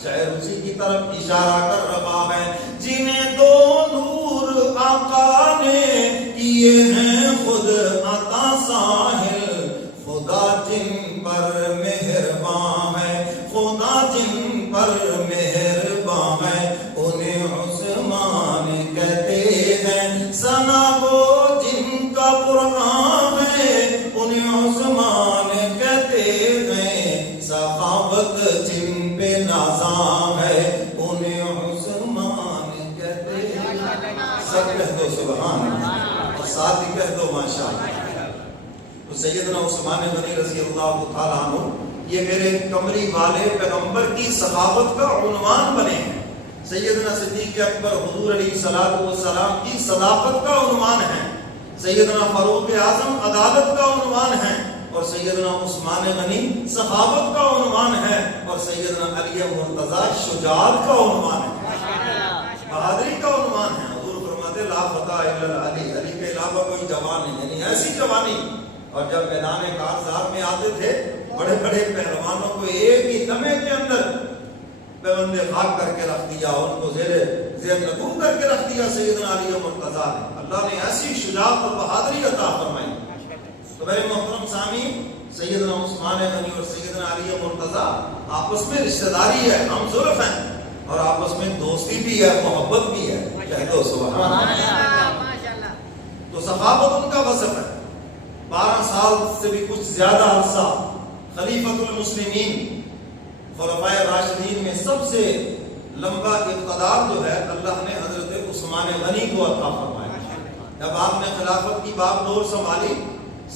شاعر اسی کی طرف اشارہ کر رہا ہے. جنہیں دو نور آقا نے کیے ہیں خود عطا ساحل. خدا جن پر مہربان ہے، خدا جن پر مہربان ہے انہیں عثمان کہتے ہیں. ثنا وہ جن کا قرآن ہے انہیں عثمان کہتے ہیں. سخاوت جن پہ نازاں ہے انہیں عثمان کہتے ہیں. سب کہہ دو سبحان اللہ اور ساتھ ہی کہہ دو ماشاءاللہ. تو سیدنا عثمان غنی رضی اللہ تعالیٰ عنہ یہ میرے کمری والے پیغمبر کی سخاوت کا عنوان بنے ہیں. سیدنا صدیق اکبر حضور علیہ الصلوۃ والسلام کی صداقت کا عنوان ہے. سیدنا فاروق اعظم عدالت کا عنوان ہے. اور سیدنا عثمان غنی سخاوت کا عنوان ہے. اور سیدنا علی مرتضیٰ شجاعت کا عنوان ہے، بہادری کا عنوان ہے. حضور فرماتے لا فتح الا علی، علی کے علاوہ کوئی جوان نہیں. یعنی ایسی جوانی. اور جب میدان کارزار میں آتے تھے بڑے بڑے پہلوانوں کو ایک ہی لمحے کے اندر پیوند خاک کر کے رکھ دیا، ان کو زیر نگو کر کے رکھ دیا سیدنا علی مرتضیٰ نے. اللہ نے ایسی شجاعت اور بہادری عطا فرمائی. تو میرے محترم سامعین، سیدنا عثمان غنی اور سیدنا علی مرتضیٰ آپس میں رشتہ داری ہے، ہم زلف ہیں، اور آپس میں دوستی بھی ہے، محبت بھی ہے. کہہ دو سبحان اللہ. تو سخاوت ان کا وصف ہے. 12 سال سے بھی کچھ زیادہ عرصہ خلیفۃ المسلمین خلفائے راشدین میں سب سے لمبا اقتدار جو ہے اللہ نے حضرت عثمان غنی کو عطا فرمایا. جب آپ نے خلافت کی باب ڈور سنبھالی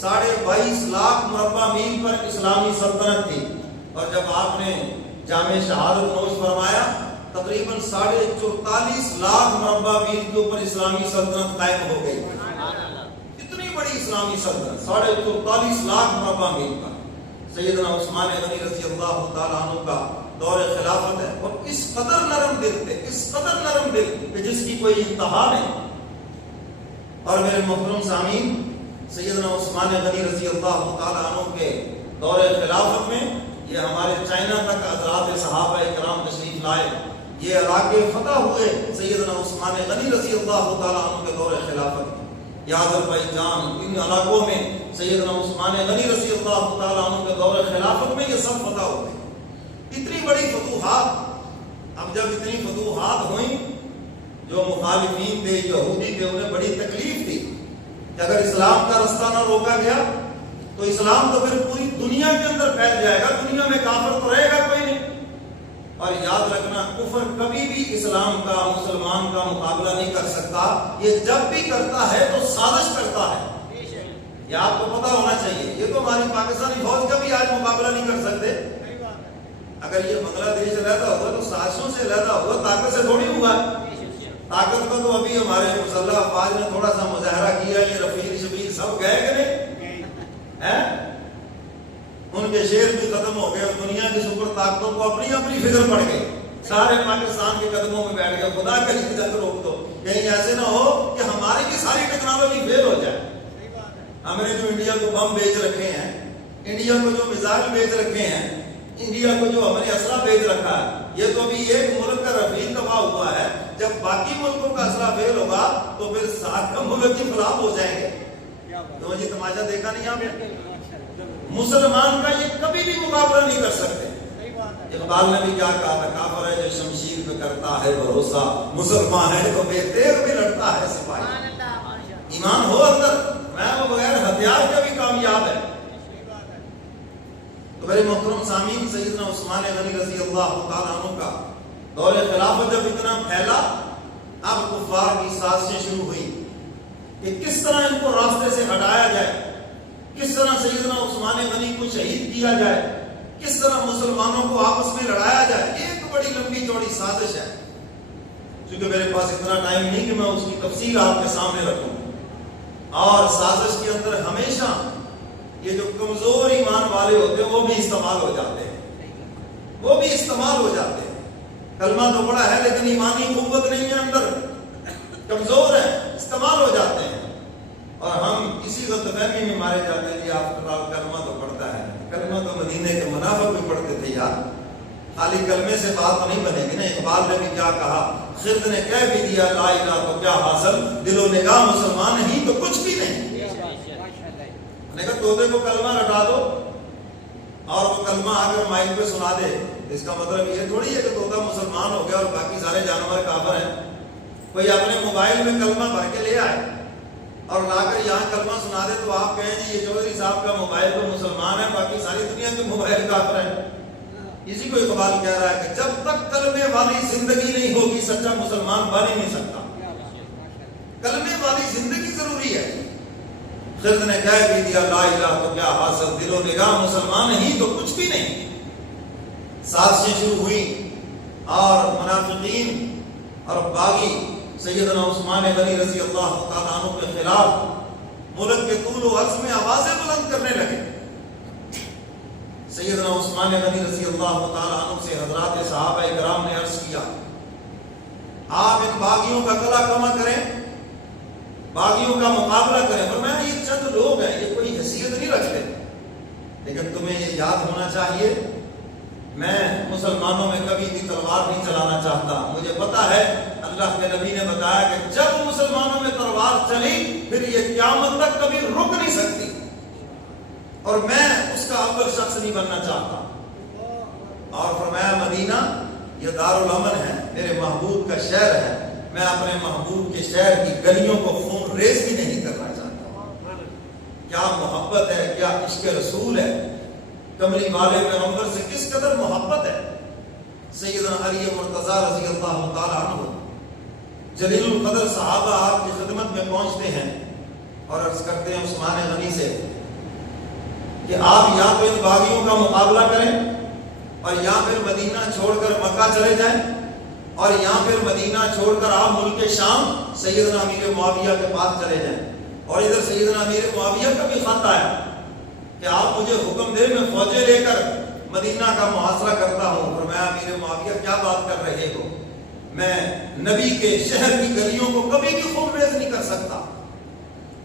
22.5 لاکھ مربع میل پر اسلامی سلطنت تھی. اور جب آپ نے جامع شہادت نوش فرمایا تقریباً 44.5 لاکھ مربع میل کے اوپر اسلامی سلطنت قائم ہو گئی. اتنی بڑی اسلامی سلطنت 44.5 لاکھ مربع میل پر سیدنا عثمان غنی رضی اللہ تعالیٰ عنہ کا دور خلافت ہے. اور اس قدر نرم دل تھے، اس قدر نرم دل کہ جس کی کوئی انتہا نہیں. اور میرے محترم سامعین، سیدنا عثمان غنی رضی اللہ تعالیٰ عنہ کے دور خلافت میں یہ ہمارے چائنا تک حضرات صحابہ کرام تشریف لائے. یہ علاقے فتح ہوئے سیدنا عثمان غنی رضی اللہ تعالیٰ عنہ کے دور خلافت میں. یا آذربائیجان، ان علاقوں میں سیدنا عثمان غنی رضی اللہ تعالیٰ عنہ کے دور خلافت میں یہ سب فتح ہوئے. اتنی بڑی فتوحات. اب جب اتنی فتوحات ہوئیں، جو مخالفین تھے، یہودی تھے، انہیں بڑی تکلیف تھی کہ اگر اسلام کا رستہ نہ روکا گیا تو اسلام تو پھر پوری دنیا کے اندر پھیل جائے گا، دنیا میں کافر تو رہے گا کوئی نہیں. اور یاد رکھنا کفر کبھی بھی اسلام کا، مسلمان کا مقابلہ نہیں کر سکتا. یہ جب بھی کرتا ہے تو سازش کرتا ہے. یہ آپ کو پتا ہونا چاہیے. یہ تو ہماری پاکستانی فوج کا بھی آج مقابلہ نہیں کر سکتے. اگر یہ بنگلہ دیش علیحدہ ہوا تو سازشوں سے علیحدہ ہوا، طاقت سے تھوڑی ہوا۔ طاقت کا تو ابھی ہمارے مسلح افواج نے تھوڑا سا مظاہرہ کیا، یہ رفیق شبیر سب گئے کہ نہیں؟ ان کے شیر بھی ختم ہو گئے، دنیا کی سپر طاقتوں کو اپنی اپنی فکر پڑ گئی، سارے پاکستان کے قدموں میں بیٹھ گئے۔ خدا کا جنگ روک دو، کہیں ایسے نہ ہو کہ ہماری بھی ساری ٹیکنالوجی فیل ہو جائے۔ ہم نے جو انڈیا کو بم بیچ رکھے ہیں، انڈیا کو جو میزائل بیچ رکھے ہیں، انڈیا کو جو ہم نے اسلحہ بیچ رکھا ہے، یہ تو ابھی ایک ملک کا رفیق تباہ ہوا ہے۔ جب باقی ملکوں کا اسلحہ فیل ہوگا تو پھر سارے ملک کی خلاف ہو جائیں گے۔ تو جی تماشا دیکھا نہیں آپ نے؟ مسلمان کا یہ کبھی بھی مقابلہ نہیں کر سکتے۔ اقبال نے بھی کیا کہا تھا، کافر ہے جو شمشیر پہ کرتا ہے بھروسہ، مسلمان ہے تو بے تیر بھی لڑتا ہے سپاہی۔ ایمان ہو اندر، میں وہ بغیر ہتھیار کے بھی کامیاب ہے۔ تو میرے محترم سامعین، سیدنا عثمان غنی رضی اللہ تعالیٰ عنہ کا دور خلافت جب اتنا پھیلا، اب کفار کی سازشیں شروع ہوئی کہ کس طرح ان کو راستے سے ہٹایا جائے، کس طرح سیدنا عثمان غنی کو شہید کیا جائے، کس طرح مسلمانوں کو آپس میں لڑایا جائے۔ ایک بڑی لمبی چوڑی سازش ہے، کیونکہ میرے پاس اتنا ٹائم نہیں کہ میں اس کی تفصیل آپ کے سامنے رکھوں۔ اور سازش کے اندر ہمیشہ یہ جو کمزور ایمان والے ہوتے ہیں وہ بھی استعمال ہو جاتے ہیں، وہ بھی استعمال ہو جاتے ہیں۔ کلمہ تو بڑا ہے لیکن ایمانی قوت نہیں ہے، اندر کمزور ہے، استعمال ہو جاتے ہیں۔ اور ہم اسی غلط فہمی میں مارے جاتے ہیں کہ آپ کلمہ تو پڑھتا ہے، کلمہ تو مدینے کے منافق بھی پڑھتے تھے یار، خالی کلمے سے بات تو نہیں بنے گی نا۔ اقبال نے بھی کیا کہا، خرد نے کہہ بھی دیا لا الہ تو کیا حاصل، دل و نگاہ مسلمان ہی تو کچھ بھی نہیں۔ نے کہا طوطے کو کلمہ رٹا دو اور وہ کلمہ آ کر مائک پہ سنا دے، اس کا مطلب یہ تھوڑی ہے کہ طوطا مسلمان ہو گیا اور باقی سارے جانور کافر ہیں۔ کوئی اپنے موبائل میں کلمہ بھر کے لے آئے اور لا کر یہاں کلمہ سنا دے تو آپ کہیں جی یہ چودھری صاحب کا موبائل تو مسلمان ہے، باقی ساری دنیا کے موبائل کافر ہیں۔ اسی کو اقبال کہہ رہا ہے کہ جب تک کلمے والی زندگی نہیں ہوگی سچا مسلمان بن ہی نہیں سکتا۔ کلمے والی زندگی ضروری ہے۔ خرد نے کہہ بھی دیا لا الہ تو کیا حاصل، دل و نگاہ مسلمان ہی تو کچھ بھی نہیں۔ سازشیں شروع ہوئی اور منافقین اور باغی سیدنا عثمان غنی رضی اللہ تعالیٰ عنہ کے خلاف ملک کے طول و عرض میں آوازیں بلند کرنے لگے۔ سیدنا عثمان غنی رضی اللہ تعالیٰ عنہ سے حضرات صحابہ کرام نے عرض کیا، آپ ان باغیوں کا گلا کما کریں، باغیوں کا مقابلہ کریں۔ فرمایا یہ چند لوگ ہیں، یہ کوئی حیثیت نہیں رکھتے، لیکن تمہیں یہ یاد ہونا چاہیے میں مسلمانوں میں کبھی بھی تلوار نہیں چلانا چاہتا۔ مجھے پتا ہے اللہ کے نبی نے بتایا کہ جب مسلمانوں میں تلوار چلی پھر یہ قیامت تک کبھی رک نہیں سکتی، اور میں اس کا اول شخص نہیں بننا چاہتا۔ اور فرمایا مدینہ یہ دارالامن ہے، میرے محبوب کا شہر ہے، میں اپنے محبوب کے شہر کی گلیوں کو خون ریز بھی نہیں کرنا چاہتا۔ کیا محبت ہے، کیا عشق رسول ہے، کملی والے پیغمبر سے کس قدر محبت ہے۔ سیدنا علی مرتضیٰ رضی اللہ تعالیٰ عنہ جلیل القدر صحابہ آپ کی خدمت میں پہنچتے ہیں اور عرض کرتے ہیں عثمان غنی سے کہ آپ یا تو ان باغیوں کا مقابلہ کریں اور یا پھر مدینہ چھوڑ کر مکہ چلے جائیں، اور یا پھر مدینہ چھوڑ کر آپ ملک شام سیدنا امیر معاویہ کے پاس چلے جائیں۔ اور ادھر سیدنا امیر معاویہ کا بھی خط آیا کہ آپ مجھے حکم دے، میں فوجیں لے کر مدینہ کا محاصرہ کرتا ہوں۔ فرمایا امیر معاویہ کیا بات کر رہے ہو، میں نبی کے شہر کی گلیوں کو کبھی بھی خون ریز نہیں کر سکتا۔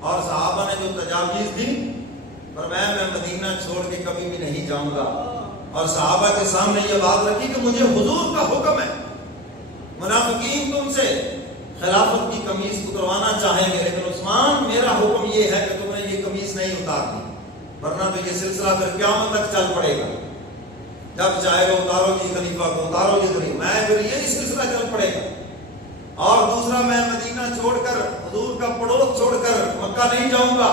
اور صحابہ نے جو تجاویز دی، فرمایا میں مدینہ چھوڑ کے کبھی بھی نہیں جاؤں گا۔ اور صحابہ کے سامنے یہ بات رکھی کہ مجھے حضور کا حکم ہے، منافقین تم سے خلافت کی قمیض اتروانا چاہیں گے، لیکن عثمان میرا حکم یہ ہے کہ تم نے یہ قمیض نہیں اتارنی، ورنہ تو یہ سلسلہ پھر قیامت تک چل پڑے گا۔ جب چاہے گا اتارو جی خلیفہ کو، اتارو جی خلیفہ، میں پھر یہی سلسلہ چل پڑے گا۔ اور دوسرا میں مدینہ چھوڑ کر حضور کا پڑوس چھوڑ کر مکہ نہیں جاؤں گا،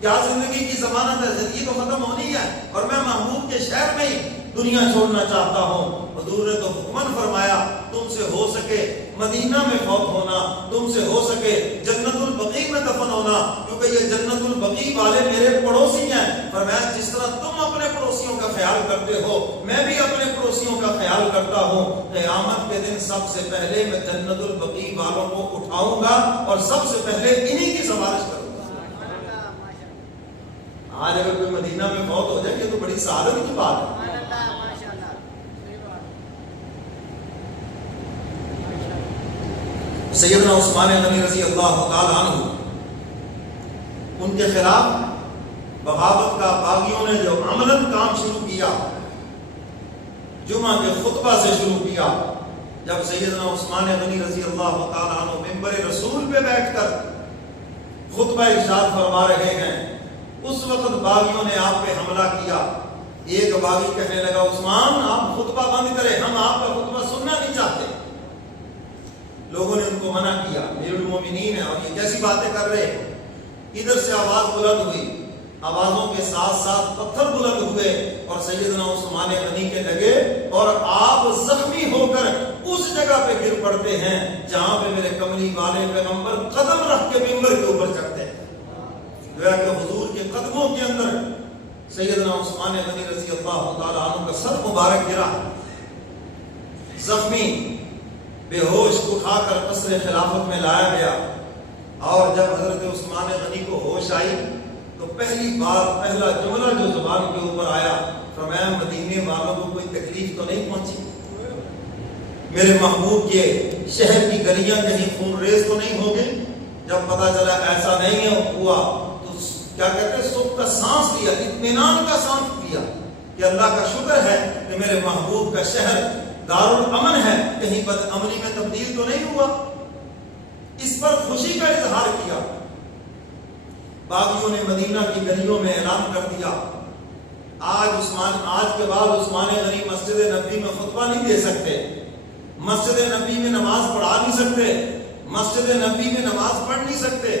کیا زندگی کی ضمانت ہے، زندگی تو ختم ہونی ہے، اور میں محبوب کے شہر میں ہی دنیا چھوڑنا چاہتا ہوں۔ حضور نے تو حکمن فرمایا تم سے ہو سکے مدینہ میں فوت ہونا، تم سے ہو سکے جنت البقیع میں دفن ہونا، کیونکہ یہ جنت البقیع والے میرے پڑوسی ہیں۔ فرمایا جس طرح تم اپنے پڑوسیوں کا خیال کرتے ہو میں بھی اپنے پڑوسی کرسیوں کا خیال کرتا ہوں، قیامت کے دن سب سے پہلے میں جنت البقیع والوں کو اٹھاؤں گا اور سب سے پہلے انہی کی سفارش کروں گا۔ آج اگر کوئی مدینہ میں فوت ہو جائے تو بڑی سعادت کی بات ہے۔ سیدنا عثمان غنی رضی اللہ تعالی عنہ، ان کے خلاف بغاوت کا باغیوں نے جو عملاً کام شروع کیا، جمعہ کے خطبہ سے شروع کیا، جب سیدنا عثمان غنی رضی اللہ تعالی عنہ منبر رسول پہ بیٹھ کر خطبہ ارشاد فرما رہے ہیں، اس وقت باغیوں نے آپ پہ حملہ کیا۔ ایک باغی کہنے لگا، عثمان آپ خطبہ بند کریں، ہم آپ کا خطبہ سننا نہیں چاہتے۔ لوگوں نے ان کو منع کیا، امیر المومنین ہیں اور یہ کیسی باتیں کر رہے ہیں۔ ادھر سے آواز بلند ہوئی، آوازوں کے ساتھ ساتھ پتھر بلند ہوئے اور سیدنا عثمان غنی کے لگے اور آپ زخمی ہو کر اس جگہ پہ گر پڑتے ہیں جہاں پہ میرے کملی والے پیغمبر قدم رکھ کے منبر کے اوپر چڑھتے ہیں۔ گویا کہ حضور کے قدموں کے اندر سیدنا عثمان غنی رضی اللہ تعالی عنہ کا سر مبارک گرا، زخمی بے ہوش اٹھا کر قصر خلافت میں لایا گیا۔ اور جب حضرت عثمان غنی کو ہوش آئی تو پہلی بار پہلا جملہ جو زبان کے اوپر آیا، فرمایا مدینے والوں کو کوئی تکلیف تو نہیں پہنچی؟ میرے محبوب کے شہر کی گلیاں کہیں خون ریز تو نہیں ہو گئی؟ جب پتا چلا ایسا نہیں ہوا تو کیا کہتے ہیں، سکھ کا سانس لیا، اطمینان کا سانس لیا کہ اللہ کا شکر ہے کہ میرے محبوب کا شہر دارالامن ہے، کہیں بد امنی میں تبدیل تو نہیں ہوا۔ اس پر خوشی کا اظہار کیا۔ باغیوں نے مدینہ کی گلیوں میں اعلان کر دیا، آج کے بعد عثمان غنی مسجد نبوی میں خطبہ نہیں دے سکتے، مسجد نبوی میں نماز پڑھا نہیں سکتے، مسجد نبوی میں نماز پڑھ نہیں سکتے۔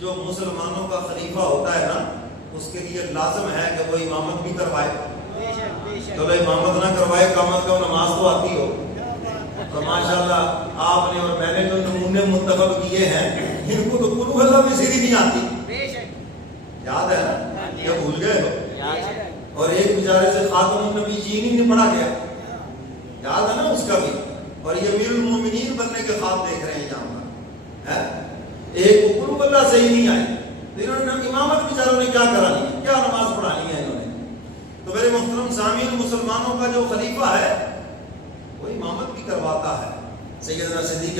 جو مسلمانوں کا خلیفہ ہوتا ہے نا، اس کے لیے لازم ہے کہ وہ امامت بھی کروائے۔ چلو امامت نہ کروائے، کم از کم نماز تو آتی ہو۔ تو ماشاءاللہ آپ نے اور میں نے جو نمونے منتخب کیے ہیں، ان کو تو قل هو اللہ بھی سیدھی نہیں آتی، یاد ہے نا؟ کیا بھول گئے ہو؟ اور ایک بیچارے سے خاتم النبیین ہی نہیں پڑھا گیا، یاد ہے نا اس کا بھی؟ اور یہ امیر المومنین بننے کے خواب دیکھ رہے ہیں یہاں پر، ایک کو قل هو اللہ سے ہی نہیں آئی، تو انہوں نے امامت بیچاروں نے کیا کرانی ہے، کیا نماز پڑھانی ہے انہوں نے؟ تو میرے محترم سامعین، مسلمانوں کا جو خلیفہ ہے وہ امامت بھی کرواتا ہے۔ سیدنا صدیق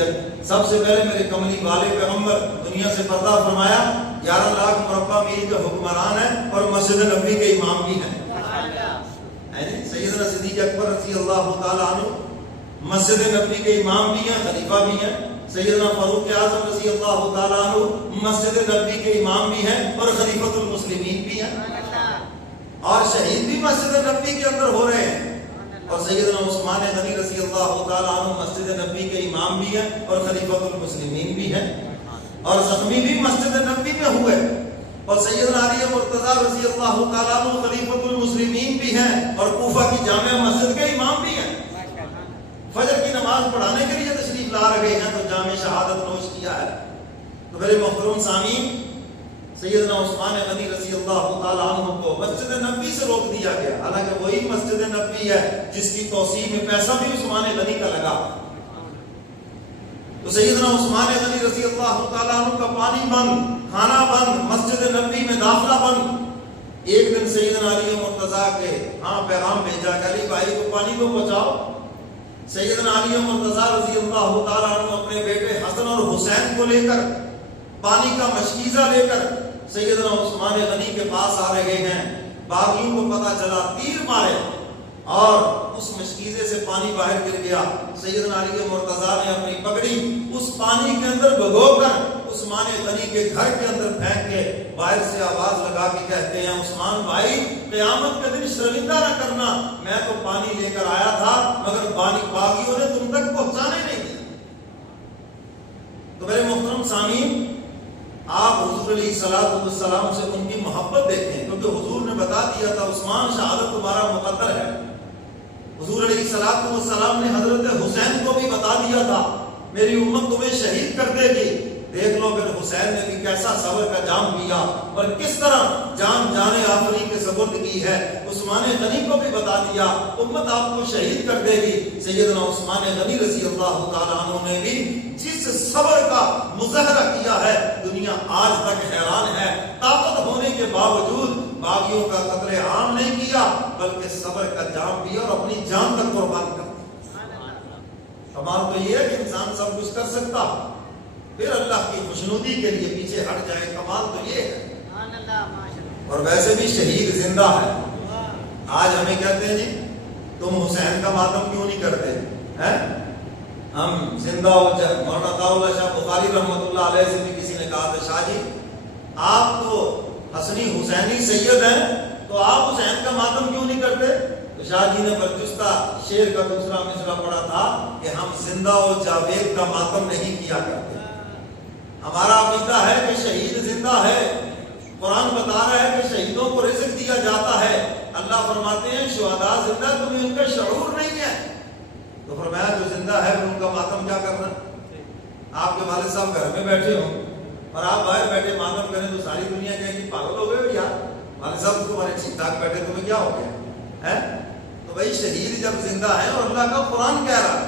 سب سے پہلے میرے کملی والے پیغمبر دنیا سے پردہ فرمایا، 11 لاکھ مربع میل کے حکمران ہیں اور مسجد نبوی کے امام بھی ہیں۔ سیدنا صدیق اکبر رضی اللہ تعالی عنہ مسجد نبوی کے امام بھی ہیں، خلیفہ بھی ہیں۔ سیدنا فاروق اعظم رضی اللہ تعالی عنہ مسجد نبوی کے امام بھی ہیں اور خلیفۃ المسلمین بھی ہیں، اور شہید بھی مسجد نبوی کے اندر ہو رہے ہیں۔ اور سیدنا عثمان غنی رضی اللہ تعالی عنہ مسجد نبوی کے امام بھی ہیں اور خلیفۃ المسلمین بھی ہیں، اور زخمی بھی مسجد نبوی میں ہوئے۔ اور سیدنا علی مرتضیٰ رضی اللہ تعالی عنہ خلیفۃ المسلمین بھی ہیں اور کوفہ کی جامع مسجد کے امام بھی ہیں۔ فجر کی نماز پڑھانے کے لیے تشریف لا رہے ہیں تو جامع شہادت نوش کیا ہے۔ تو میرے محترم سامعین، سیدنا عثمان غنی رضی اللہ تعالی عنہ کو مسجد نبوی سے روک دیا گیا، حالانکہ وہی مسجد نبوی ہے جس کی توسیع میں پیسہ بھی عثمان غنی کا لگا۔ تو سیدنا عثمان غنی رضی اللہ تعالی عنہ کا پانی بند، کھانا بند، مسجد نبوی میں داخلہ بند۔ ایک دن سیدنا علی مرتضیٰ کے پیغام بھیجا کہ علی بھائی کو پانی کو پہنچاؤ۔ سیدنا علی مرتضیٰ رضی اللہ تعالی عنہ اپنے بیٹے حسن اور حسین کو لے کر، پانی کا مشکیزہ لے کر سیدنا عثمان غنی کے پاس آ رہے ہیں۔ باغیوں کو پتا چلا، تیر مارے اور اس مشکیزے سے پانی باہر گر گیا۔ سیدنا علی مرتضیٰ نے اپنی پگڑی اس پانی کے اندر بھگو کر عثمان غنی کے گھر کے اندر پھینک کے باہر سے آواز لگا کے کہتے ہیں، عثمان بھائی قیامت کے دن شرمندہ نہ کرنا، میں تو پانی لے کر آیا تھا مگر باغیوں نے تم تک پہنچانے نہیں دیا۔ تو میرے محترم سامعین، آپ حضور علیہ السلام سے ان کی محبت دیکھیں، کیونکہ حضور نے بتا دیا تھا عثمان شہادت تمہارا مقدر ہے۔ حضور علیہ السلام نے حضرت حسین کو بھی بتا دیا تھا، میری امت تمہیں شہید کر دے گی۔ دیکھ لو پھر حسین نے بھی کیسا صبر کا جام پیا اور کس طرح جان جانے آخری کے سپرد کی ہے. عثمان غنی کو بھی بتا دیا امت آپ کو شہید کر دے گی. سیدنا عثمان غنی رضی اللہ تعالیٰ عنہ نے بھی جس صبر کا مظاہرہ کیا ہے دنیا آج تک حیران ہے. طاقت ہونے کے باوجود باغیوں کا قتل عام نہیں کیا بلکہ صبر کا جام پیا اور اپنی جان تک قربان کر. کمال تو یہ ہے کہ انسان سب کچھ کر سکتا پھر اللہ کی خوشنودی کے لیے پیچھے ہٹ جائے. کمال تو یہ ہے. اور ویسے بھی شہید زندہ ہے. آج ہمیں کہتے ہیں جی تم حسین کا ماتم کیوں نہیں کرتے ہیں؟ ہم زندہ ہو جائے. مولانا عطا اللہ شاہ بخاری رحمۃ اللہ علیہ سے بھی کسی نے کہا تھا شاہ جی آپ تو حسنی حسینی سید ہیں تو آپ حسین کا ماتم کیوں نہیں کرتے؟ تو شاہ جی نے برجستہ شعر کا دوسرا مصرع پڑھا تھا کہ ہم زندہ و جاوید کا ماتم نہیں کیا کرتے. ہمارا عقیدہ ہے کہ شہید زندہ ہے. قرآن بتا رہا ہے کہ شہیدوں کو رزق دیا جاتا ہے. اللہ فرماتے ہیں شہداء زندہ تمہیں ان کا شعور نہیں ہے. تو فرمایا جو زندہ ہے ان کا ماتم کیا کرنا؟ آپ کے والد صاحب گھر میں بیٹھے ہوں اور آپ باہر بیٹھے ماتم کریں تو ساری دنیا کہے کہ پاگل ہو گئے یار والد صاحب تمہارے ٹھیک ٹھاک بیٹھے تمہیں کیا ہو گیا ہے؟ تو بھائی شہید جب زندہ ہے اور اللہ کا قرآن کہہ رہا ہے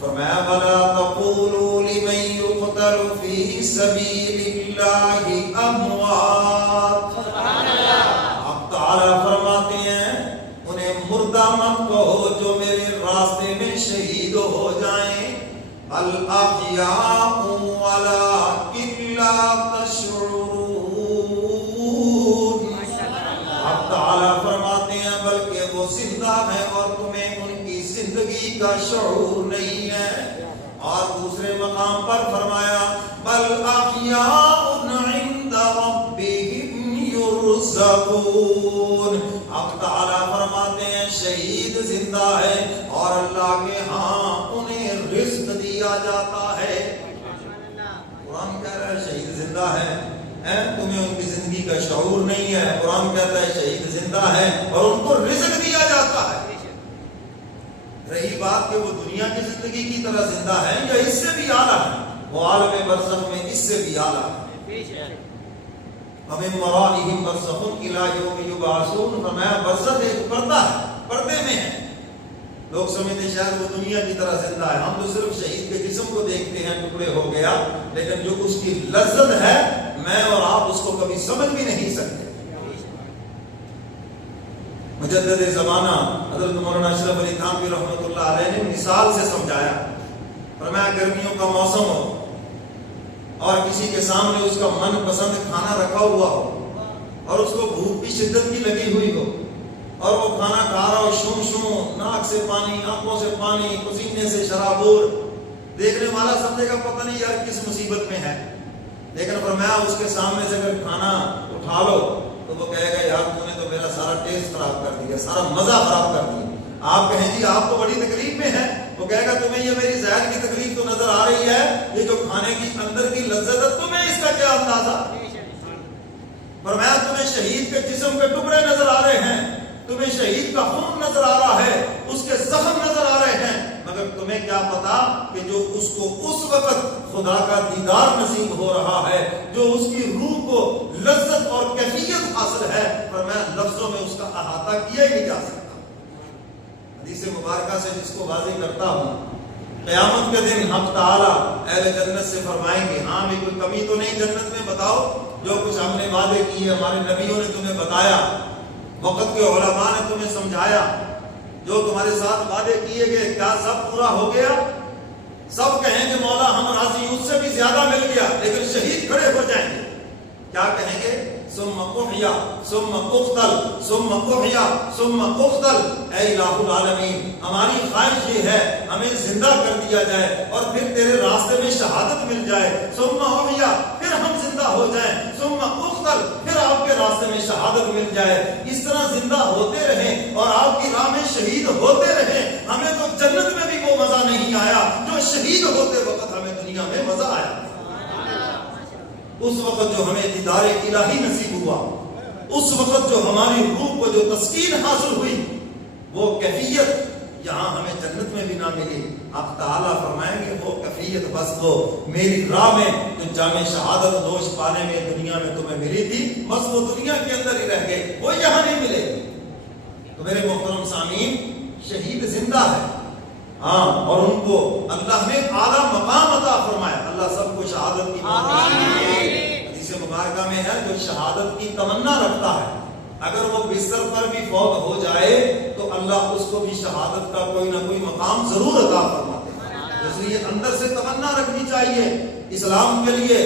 فرمایا وَلَا تَقُولُوا لِمَن يُقْتَلُ فِي سَبِيلِ اللَّهِ أَمْوَاتٌ. آپ تعالیٰ فرماتے ہیں انہیں مردہ مت کہو جو میرے راستے میں شہید ہو جائیں. بَلْ أَحْيَاءٌ وَلَٰكِن لَّا تَشْعُرُونَ. آپ تعالیٰ فرماتے ہیں بلکہ وہ زندہ ہیں اور تمہیں ان کی زندگی کا شعور نہیں ہے. اور دوسرے مقام پر فرمایا بل احیاء عند ربهم يرزقون. اب تعالیٰ فرماتے ہیں شہید زندہ ہے اور اللہ کے ہاں انہیں رزق دیا جاتا ہے. قرآن کہہ رہا ہے شہید زندہ ہے تمہیں ان کی زندگی کا شعور نہیں ہے. قرآن کہتا ہے شہید زندہ ہے اور ان کو رزق دیا جاتا ہے. رہی بات کہ وہ دنیا کی زندگی کی طرح زندہ ہے یا اس سے بھی اعلیٰ ہے وہ عالم برزخ میں اس سے بھی اعلیٰ ہے. وَمِن وَرَائِهِمْ بَرْزَخٌ إِلَىٰ يَوْمِ يُبْعَثُونَ. فرمایا برزخ ایک پردہ ہے پردے میں ہے. لوگ سمجھتے شاید وہ دنیا کی طرح زندہ ہے. ہم تو صرف شہید کے جسم کو دیکھتے ہیں ٹکڑے ہو گیا لیکن جو اس کی لذت ہے میں اور آپ اس کو کبھی سمجھ بھی نہیں سکتے. مجدد زمانہ حضرت مولانا اشرف علی تھانوی رحمۃ اللہ علیہ نے مثال سے سمجھایا. فرمایا گرمیوں کا موسم ہو اور کسی کے سامنے اس کا من پسند کھانا رکھا ہوا ہو اور اس کو بھوک کی شدت کی لگی ہوئی ہو اور وہ کھانا کھا رہا ہو شوں شوں ناک سے پانی آنکھوں سے پانی پسینے سے شرابور. دیکھنے والا سمجھے گا پتہ نہیں یار کس مصیبت میں ہے. لیکن فرمایا اس کے سامنے سے اگر کھانا اٹھا لو تو وہ کہے گا یار تو نے تو میرا سارا ٹیسٹ خراب کر دیا سارا مزہ خراب کر دیا. آپ کہیں جی آپ تو بڑی تکلیف میں ہیں وہ کہے گا تمہیں یہ میری زہر کی تکلیف تو نظر آ رہی ہے یہ جو کھانے کی اندر کی لذت ہے تمہیں اس کا کیا اندازہ. فرمایا تمہیں شہید کے جسم کے ٹکڑے نظر آ رہے ہیں تمہیں شہید کا خون نظر آ رہا ہے اس کے زخم نظر آ رہے ہیں مگر تمہیں کیا پتا کہ جو اس کو اس وقت خدا کا دیدار نصیب ہو رہا ہے جو اس کی روح کو لذت اور کیفیت حاصل ہے فرمایا لفظوں میں اس کا احاطہ کیا ہی نہیں جا سکتا. حدیث مبارکہ سے جس کو واضح کرتا ہوں قیامت کے دن ہم تعالیٰ اہل جنت سے فرمائیں گے ہاں بھی کوئی کمی تو نہیں جنت میں بتاؤ جو کچھ ہم نے وعدے کیے ہمارے نبیوں نے تمہیں بتایا وقت کے علماء نے تمہیں سمجھایا جو تمہارے ساتھ وعدے کیے گئے کیا سب پورا ہو گیا. سب کہیں گے مولا ہم راضی اس سے بھی زیادہ مل گیا لیکن شہید کھڑے ہو جائیں گے. کیا کہیں گے ثم احیا ثم اقتل ثم احیا ثم اقتل. اے الہ العالمین ہماری خواہش یہ ہے ہمیں زندہ کر دیا جائے اور پھر تیرے راستے میں شہادت مل جائے. ثم احیا پھر ہم زندہ ہو جائیں ثم اقتل پھر آپ کے راستے میں شہادت مل جائے. اس طرح زندہ ہوتے رہیں اور آپ کی راہ میں شہید ہوتے رہیں. ہمیں تو جنت میں بھی وہ مزہ نہیں آیا جو شہید ہوتے وقت ہمیں دنیا میں مزہ آیا. اس وقت جو ہمیں دیدار الہی نصیب ہوا اس وقت جو ہماری روح کو جو تسکین حاصل ہوئی وہ کیفیت یہاں ہمیں جنت میں بھی نہ ملی حق تعالیٰ فرمائیں گے وہ کفیت بس وہ میری راہ میں جو جامع شہادت نوش پانے میں دنیا میں تمہیں ملی تھی بس وہ دنیا کے اندر ہی رہ گئے، وہ یہاں نہیں ملے گی۔ تو میرے محترم سامعین، شہید زندہ ہے، ہاں، اور ان کو اللہ نے اعلیٰ مقام عطا فرمایا۔ اللہ سب کو شہادت کی حدیث مبارکہ میں ہے جو شہادت کی تمنا رکھتا ہے اگر وہ بستر پر بھی فوت ہو جائے تو اللہ اس کو بھی شہادت کا کوئی نہ کوئی مقام ضرور عطا فرماتے ہیں۔ اس لیے اندر سے تمنا رکھنی چاہیے اسلام کے لیے،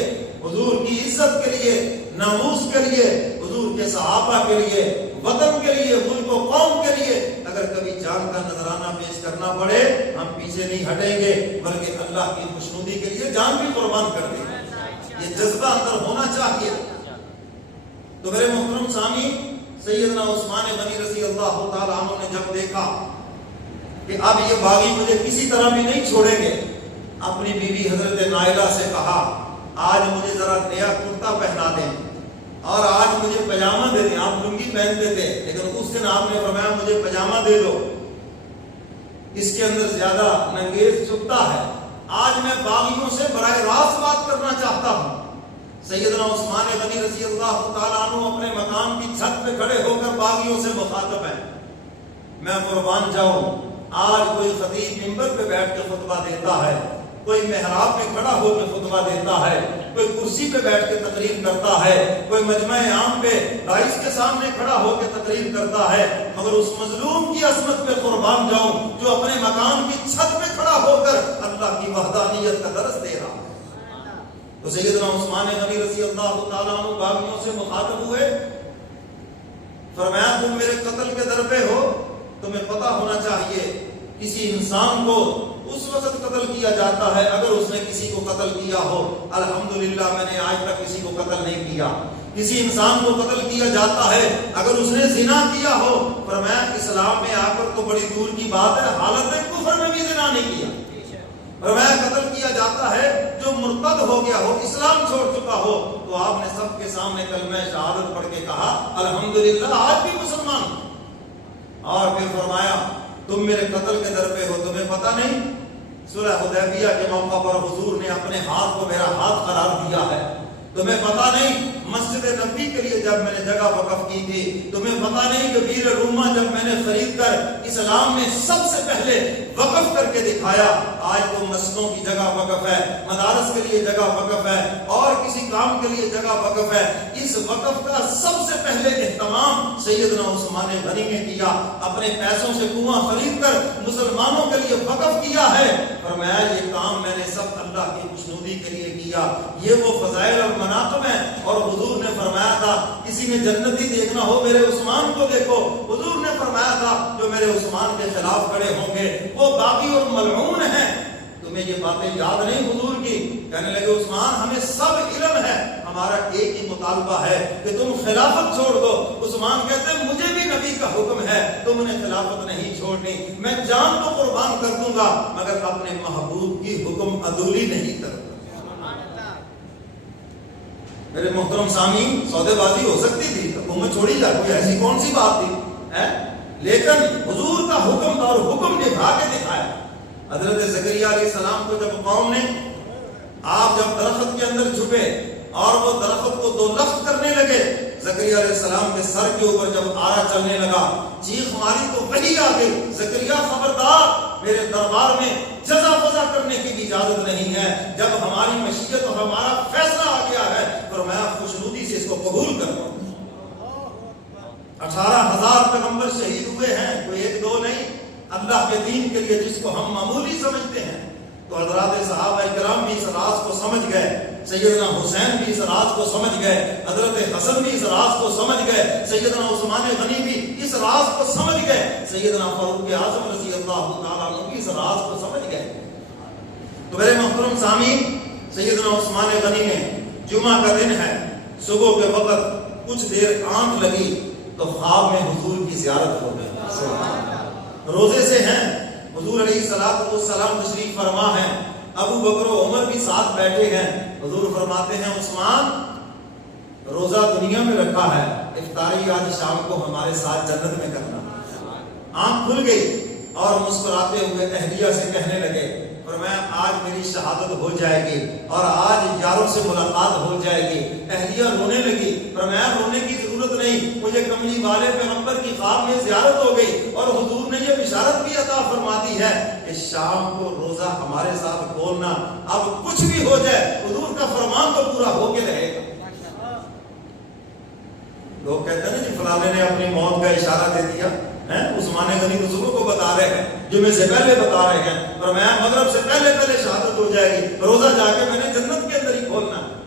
حضور کی عزت کے لیے، ناموس کے لیے، حضور کے صحابہ کے لیے، وطن کے لیے، ملک و قوم کے لیے اگر کبھی جان کا نذرانہ پیش کرنا پڑے ہم پیچھے نہیں ہٹیں گے بلکہ اللہ کی خوشنودی کے لیے جان بھی قربان کر دیں گے۔ یہ جذبہ اندر ہونا چاہیے۔ تو میرے محترم سامعین، سیدنا عثمان غنی رضی اللہ تعالیٰ عنہ نے جب دیکھا کہ اب یہ باغی مجھے کسی طرح بھی نہیں چھوڑیں گے، اپنی بیوی حضرت نائلہ سے کہا آج مجھے ذرا نیا کرتا پہنا دیں اور آج مجھے پجامہ دے دیں۔ آپ لنگی پہنتے تھے لیکن اس دن آپ نے فرمایا مجھے پجامہ دے دو، اس کے اندر زیادہ ننگیز چھپتا ہے، آج میں باغیوں سے براہ راست بات کرنا چاہتا ہوں۔ سیدنا عثمان غنی رضی اللہ تعالیٰ عنہ اپنے مقام کی چھت پہ کھڑے ہو کر باغیوں سے مخاطب ہیں، میں قربان جاؤں، آج کوئی خطیب منبر پہ بیٹھ کے خطبہ دیتا ہے، کوئی محراب پہ کھڑا ہو کے خطبہ دیتا ہے، کوئی کرسی پہ بیٹھ کے تقریر کرتا ہے، کوئی مجمع عام پہ رئیس کے سامنے کھڑا ہو کے تقریر کرتا ہے، مگر اس مظلوم کی عظمت پہ قربان جاؤں جو اپنے مقام کی چھت پہ کھڑا ہو کر اللہ کی وحدانیت کا درس دے رہا ہے۔ تو سیدنا عثمان غنی رضی اللہ تعالیٰ عنہ باغیوں سے مخاطب ہوئے، فرمایا تم میرے قتل کے در پہ ہو، تمہیں پتہ ہونا چاہیے کسی انسان کو اس وقت قتل کیا جاتا ہے اگر اس نے کسی کو قتل کیا ہو۔ الحمدللہ میں نے آج تک کسی کو قتل نہیں کیا۔ کسی انسان کو قتل کیا جاتا ہے اگر اس نے زنا کیا ہو، فرمایا اسلام میں آ کر تو بڑی دور کی بات ہے، حالت کفر میں بھی زنا نہیں کیا۔ فرمایا قتل کیا جاتا ہے جو مرتد ہو گیا ہو، اسلام چھوڑ چکا ہو، تو آپ نے سب کے سامنے کلمہ شہادت پڑھ کے کہا الحمدللہ آج بھی مسلمان ہوں۔ اور پھر فرمایا تم میرے قتل کے در پہ ہو، تمہیں پتہ نہیں صلح حدیبیہ کے موقع پر حضور نے اپنے ہاتھ کو میرا ہاتھ قرار دیا ہے، تمہیں پتہ نہیں مسجد نبی کے لیے جب میں نے جگہ وقف کی تھی، تمہیں پتہ نہیں کہ بیر روما جب میں نے خرید کر اسلام میں سب سے پہلے وقف کر کے دکھایا، آج تو مسجدوں کی جگہ وقف ہے، مدارس کے لیے جگہ وقف ہے، اور کسی کام کے لیے جگہ وقف ہے۔ اس وقف کا سب سے پہلے اہتمام سیدنا عثمان غنی نے کیا، اپنے پیسوں سے کنواں خرید کر مسلمانوں کے لیے وقف کیا ہے۔ فرمایا یہ کام میں نے سب اللہ کی خوشنودی کے لیے کیا، یہ وہ فضائل اور مناقب ہیں۔ اور حضور نے فرمایا تھا کسی نے جنتی دیکھنا ہو میرے عثمان کو دیکھو، حضور نے فرمایا تھا جو میرے عثمان کے خلاف کھڑے ہوں گے وہ باغی اور ملعون ہیں۔ تمہیں یہ باتیں یاد نہیں حضور کی؟ کہنے لگے عثمان ہمیں سب علم ہے، ہمارا ایک ہی مطالبہ ہے کہ تم خلافت چھوڑ دو۔ عثمان کہتے ہیں مجھے بھی نبی کا حکم ہے، تم نے خلافت نہیں چھوڑنی، میں جان تو قربان کر دوں گا مگر اپنے محبوب کی حکم عدولی نہیں کروں گا۔ میرے محترم سامعین، سودے بازی ہو سکتی تھی، حکومت چھوڑی جا، کوئی ایسی کون سی بات تھی، لیکن حضور کا حکم اور حکم نبھا کے دکھایا۔ حضرت زکریا علیہ السلام کو جب قوم نے، آپ جب درخت کے اندر چھپے اور وہ درخت کو دو لفظ کرنے لگے، زکریا علیہ السلام کے سر کے اوپر جب آرا چلنے لگا، چیخ ماری تو وہی آ گئی، زکریا خبردار، میرے دربار میں جزا فضا کرنے کی بھی اجازت نہیں ہے، جب ہماری مشیت اور ہمارا فیصلہ آ گیا ہے اور میں خوشنودی سے اس کو قبول کر رہا ہوں۔ 18,000 پیغمبر شہید ہوئے ہیں، کوئی ایک دو نہیں، اللہ کے دین کے لیے جس کو ہم معمولی سمجھتے ہیں۔ تو حضرات صحابہ کرام بھی اس راز کو سمجھ گئے، سیدنا حسین بھی اس راز کو سمجھ گئے، حضرت حسن بھی اس راز کو سمجھ گئے، سیدنا عثمان غنی بھی اس راز کو سمجھ گئے، سیدنا فاروق اعظم رضی اللہ تعالیٰ عنہ بھی اس راز کو سمجھ گئے۔ تو میرے محترم سامعین، سیدنا عثمان غنی نے، جمعہ کا دن ہے، صبح کے وقت کچھ دیر آنکھ لگی تو خواب میں حضور کی زیارت ہو گئی۔ روزے سے ہیں، حضور علیہ السلام تشریف فرما ہیں، ابو بکر و عمر بھی ساتھ بیٹھے ہیں، حضور فرماتے ہیں عثمان روزہ دنیا میں رکھا ہے، افطاری آج شام کو ہمارے ساتھ جنت میں کرنا۔ آنکھ کھل گئی، اور مسکراتے ہوئے اہلیہ سے کہنے لگے، فرمایا آج میری شہادت ہو جائے گی اور آج یاروں سے ملاقات ہو جائے گی۔ اہلیہ رونے لگی، فرمایا رونے کی ضرورت نہیں، مجھے کملی والے پیغمبر کی خواب میں زیارت ہو گئی اور حضور نے یہ بشارت بھی عطا فرما دی ہے کہ شام کو روزہ ہمارے ساتھ کھولنا، اب کچھ بھی ہو جائے حضور کا فرمان تو پورا ہو کے رہے گا۔ لوگ کہتے ہیں نا جی فلانے نے اپنی موت کا اشارہ دے دیا، عثمان غنی حضور کو بتا رہے ہیں، جمعے سے پہلے بتا رہے ہیں، فرمایا مغرب سے پہلے شہادت ہو جائے گی، روزہ جا کے میں نے جنت کے اندر ہی کھولنا ہے۔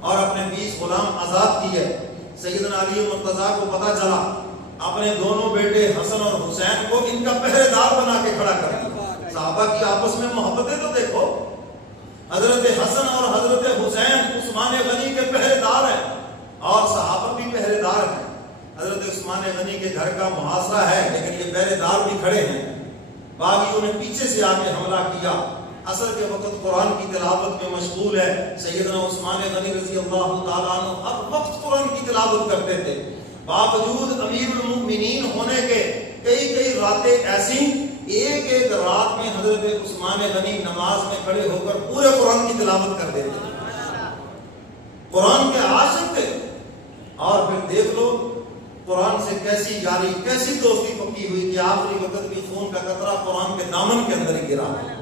اور اپنے 20 غلام آزاد کیے۔ سیدنا علی مرتضیٰ کو پتا چلا، اپنے دونوں بیٹے حسن اور حسین کو ان کا پہرے دار بنا کے کھڑا کر دیا۔ صحابہ کی آپس میں محبتیں تو دیکھو، حضرت حسن اور حضرت حسین عثمان غنی کے پہرے دار ہیں اور صحابہ بھی پہرے دار ہیں۔ حضرت عثمان غنی کے گھر کا محاصرہ ہے لیکن یہ پہرے دار بھی کھڑے ہیں۔ باغیوں نے پیچھے سے آ کے حملہ کیا، عصر کے وقت قرآن کی تلاوت میں مشغول ہے۔ سیدنا عثمان غنی رضی اللہ تعالیٰ عنہ ہر وقت قرآن کی تلاوت کرتے تھے، باوجود امیر المؤمنین ہونے کے کئی راتیں ایسی، ایک رات میں حضرت عثمان غنی نماز میں کھڑے ہو کر پورے قرآن کی تلاوت کر دیتے تھے۔ قرآن کے عاشق تھے۔ اور پھر دیکھ لو قرآن سے کیسی یاری، کیسی دوستی پکی ہوئی کہ آخری وقت بھی خون کا قطرہ قرآن کے دامن کے اندر ہی گرا ہے۔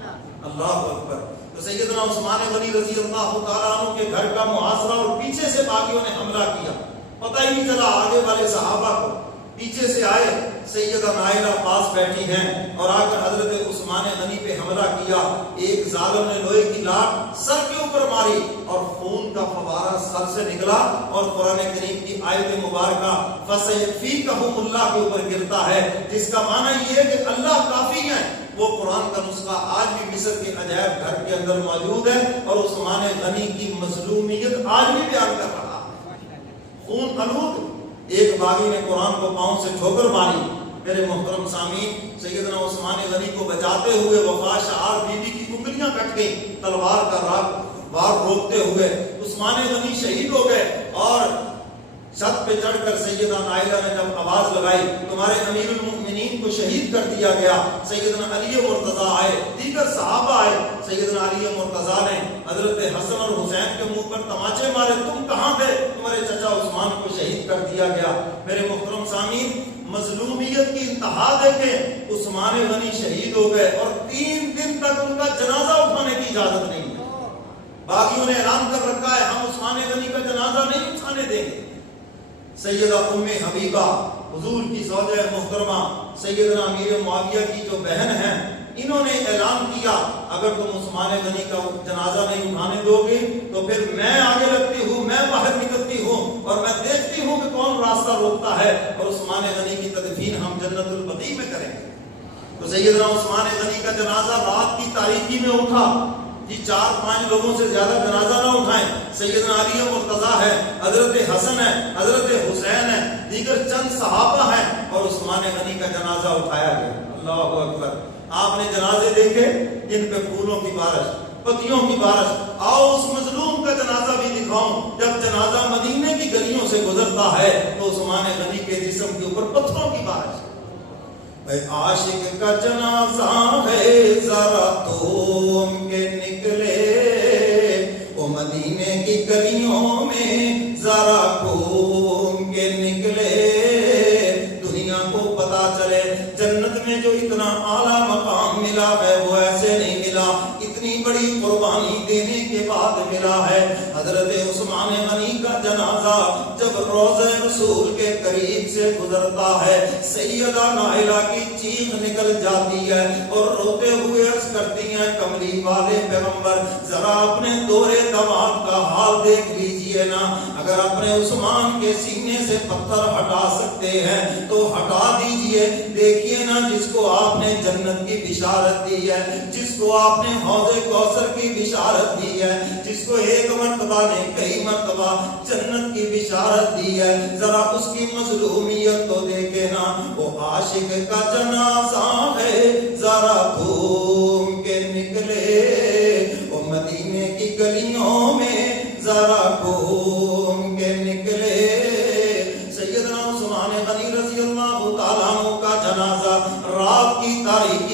اللہ اکبر۔ تو سیدنا عثمان غنی رضی اللہ تعالیٰ عنہ کے گھر کا محاصرہ اور پیچھے سے باغیوں نے حملہ کیا، پتہ ہی نہیں چلا آگے والے صحابہ کو۔ پیچھے سے آئے، سیدہ نائلہ پاس بیٹھی ہیں اور آ کر حضرت عثمان غنی پہ حملہ کیا۔ ایک ظالم نے لوہے کی لاٹ سر کے اوپر ماری اور خون کا فوارہ سر سے نکلا اور قرآن کریم کی آیت مبارکہ فَسَيَكْفِيكَهُمُ اللَّهُ کے اوپر گرتا ہے، جس کا معنی یہ ہے کہ اللہ کافی ہے۔ وہ قرآن کا نسخہ آج بھی مصر کے عجائب گھر کے اندر موجود ہے اور عثمان غنی کی مظلومیت آج بھی بیان کر رہا ہے۔ خون آلود ایک باغی نے قرآن کو پاؤں سے ٹھوکر ماری۔ میرے محترم سامعین، سیدنا عثمان غنی کو بچاتے ہوئے وفا شعار بی بی کی انگلیاں کٹ گئی، تلوار کا وار روکتے ہوئے عثمان غنی شہید ہو گئے۔ اور چھت پہ چڑھ کر سیدہ نائلہ نے جب آواز لگائی تمہارے امیر المؤمنین کو شہید کر دیا گیا، سیدنا علی مرتضیٰ آئے، دیگر صحابہ آئے۔ سیدنا علی مرتضیٰ نے حضرت حسن اور حسین کے منہ پر تماچے مارے، تم کہاں تھے؟ تمہارے چچا عثمان کو شہید کر دیا گیا۔ میرے محترم سامعین، مظلومیت کی انتہا دیکھیں، عثمان غنی شہید ہو گئے اور 3 دن تک ان کا جنازہ اٹھانے کی اجازت نہیں۔ باغیوں نے اعلان کر رکھا ہے ہم عثمان غنی کا جنازہ نہیں اٹھانے دیں گے۔ سیدہ ام حبیبہ حضور کی زوجہ محترمہ سیدنا امیر معاویہ کی جو بہن ہیں، انہوں نے اعلان کیا اگر تم عثمان غنی کا جنازہ نہیں اٹھانے دو گے تو پھر میں آگے لگتی ہوں، میں باہر نکلتی ہوں اور میں دیکھتی ہوں کہ کون راستہ روکتا ہے اور عثمان غنی کی تدفین ہم جنت البقیع میں کریں گے۔ تو سیدنا عثمان غنی کا جنازہ رات کی تاریکی میں اٹھا۔ جی 4-5 لوگوں سے زیادہ جنازہ نہ اٹھائیں۔ سیدنا علی مرتضیٰ ہے، حضرت حسن ہے، حضرت حسین ہے، دیگر چند صحابہ ہیں اور عثمان غنی کا جنازہ اٹھایا گیا۔ اللہ اکبر۔ آپ نے جنازے دیکھے جن پہ پھولوں کی بارش، پتیوں کی بارش۔ آؤ اس مظلوم کا جنازہ بھی دکھاؤں۔ جب جنازہ مدینے کی گلیوں سے گزرتا ہے تو عثمان غنی کے جسم کے اوپر پتھروں کی بارش۔ اے عاشق کا جنازہ ہے ذرا تم کے نکلے، وہ مدینے کی گلیوں میں ذرا گھوم کے نکلے، دنیا کو پتا چلے جنت میں جو اتنا اعلیٰ مقام ملا ہے وہ ایسے نہیں ملا، اتنی بڑی قربانی دینے کے بعد ملا ہے۔ حضرت عثمان غنی کا جنازہ جب روضہ رسول کے قریب سے گزرتا ہے، سیدہ نائلہ کی چیخ نکل جاتی ہے اور روتے ہوئے عرض کرتی ہیں کملی والے پیغمبر ذرا اپنے دورے دماغ کا حال دیکھ لیجئے نا، اگر اپنے عثمان کے سینے سے پتھر ہٹا سکتے ہیں تو ہٹا دیجئے۔ دیکھیے نا جس کو آپ نے جنت کی بشارت دی ہے، جس کو آپ نے حوض کوثر کی بشارت دی ہے، جس کو ایک مرتبہ نے کئی مرتبہ جنت کی بشارت دی ہے، ذرا اس کی مظلومیت کو دیکھے نا۔ وہ عاشق کا جنازہ ہے ذرا گھوم کے نکلے، وہ مدینے کی گلیوں میں ذرا گھوم کے نکلے۔ سیدنا عثمان غنی رضی اللہ تعالیٰ عنہ کا جنازہ رات کی تاریکی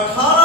18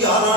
11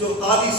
44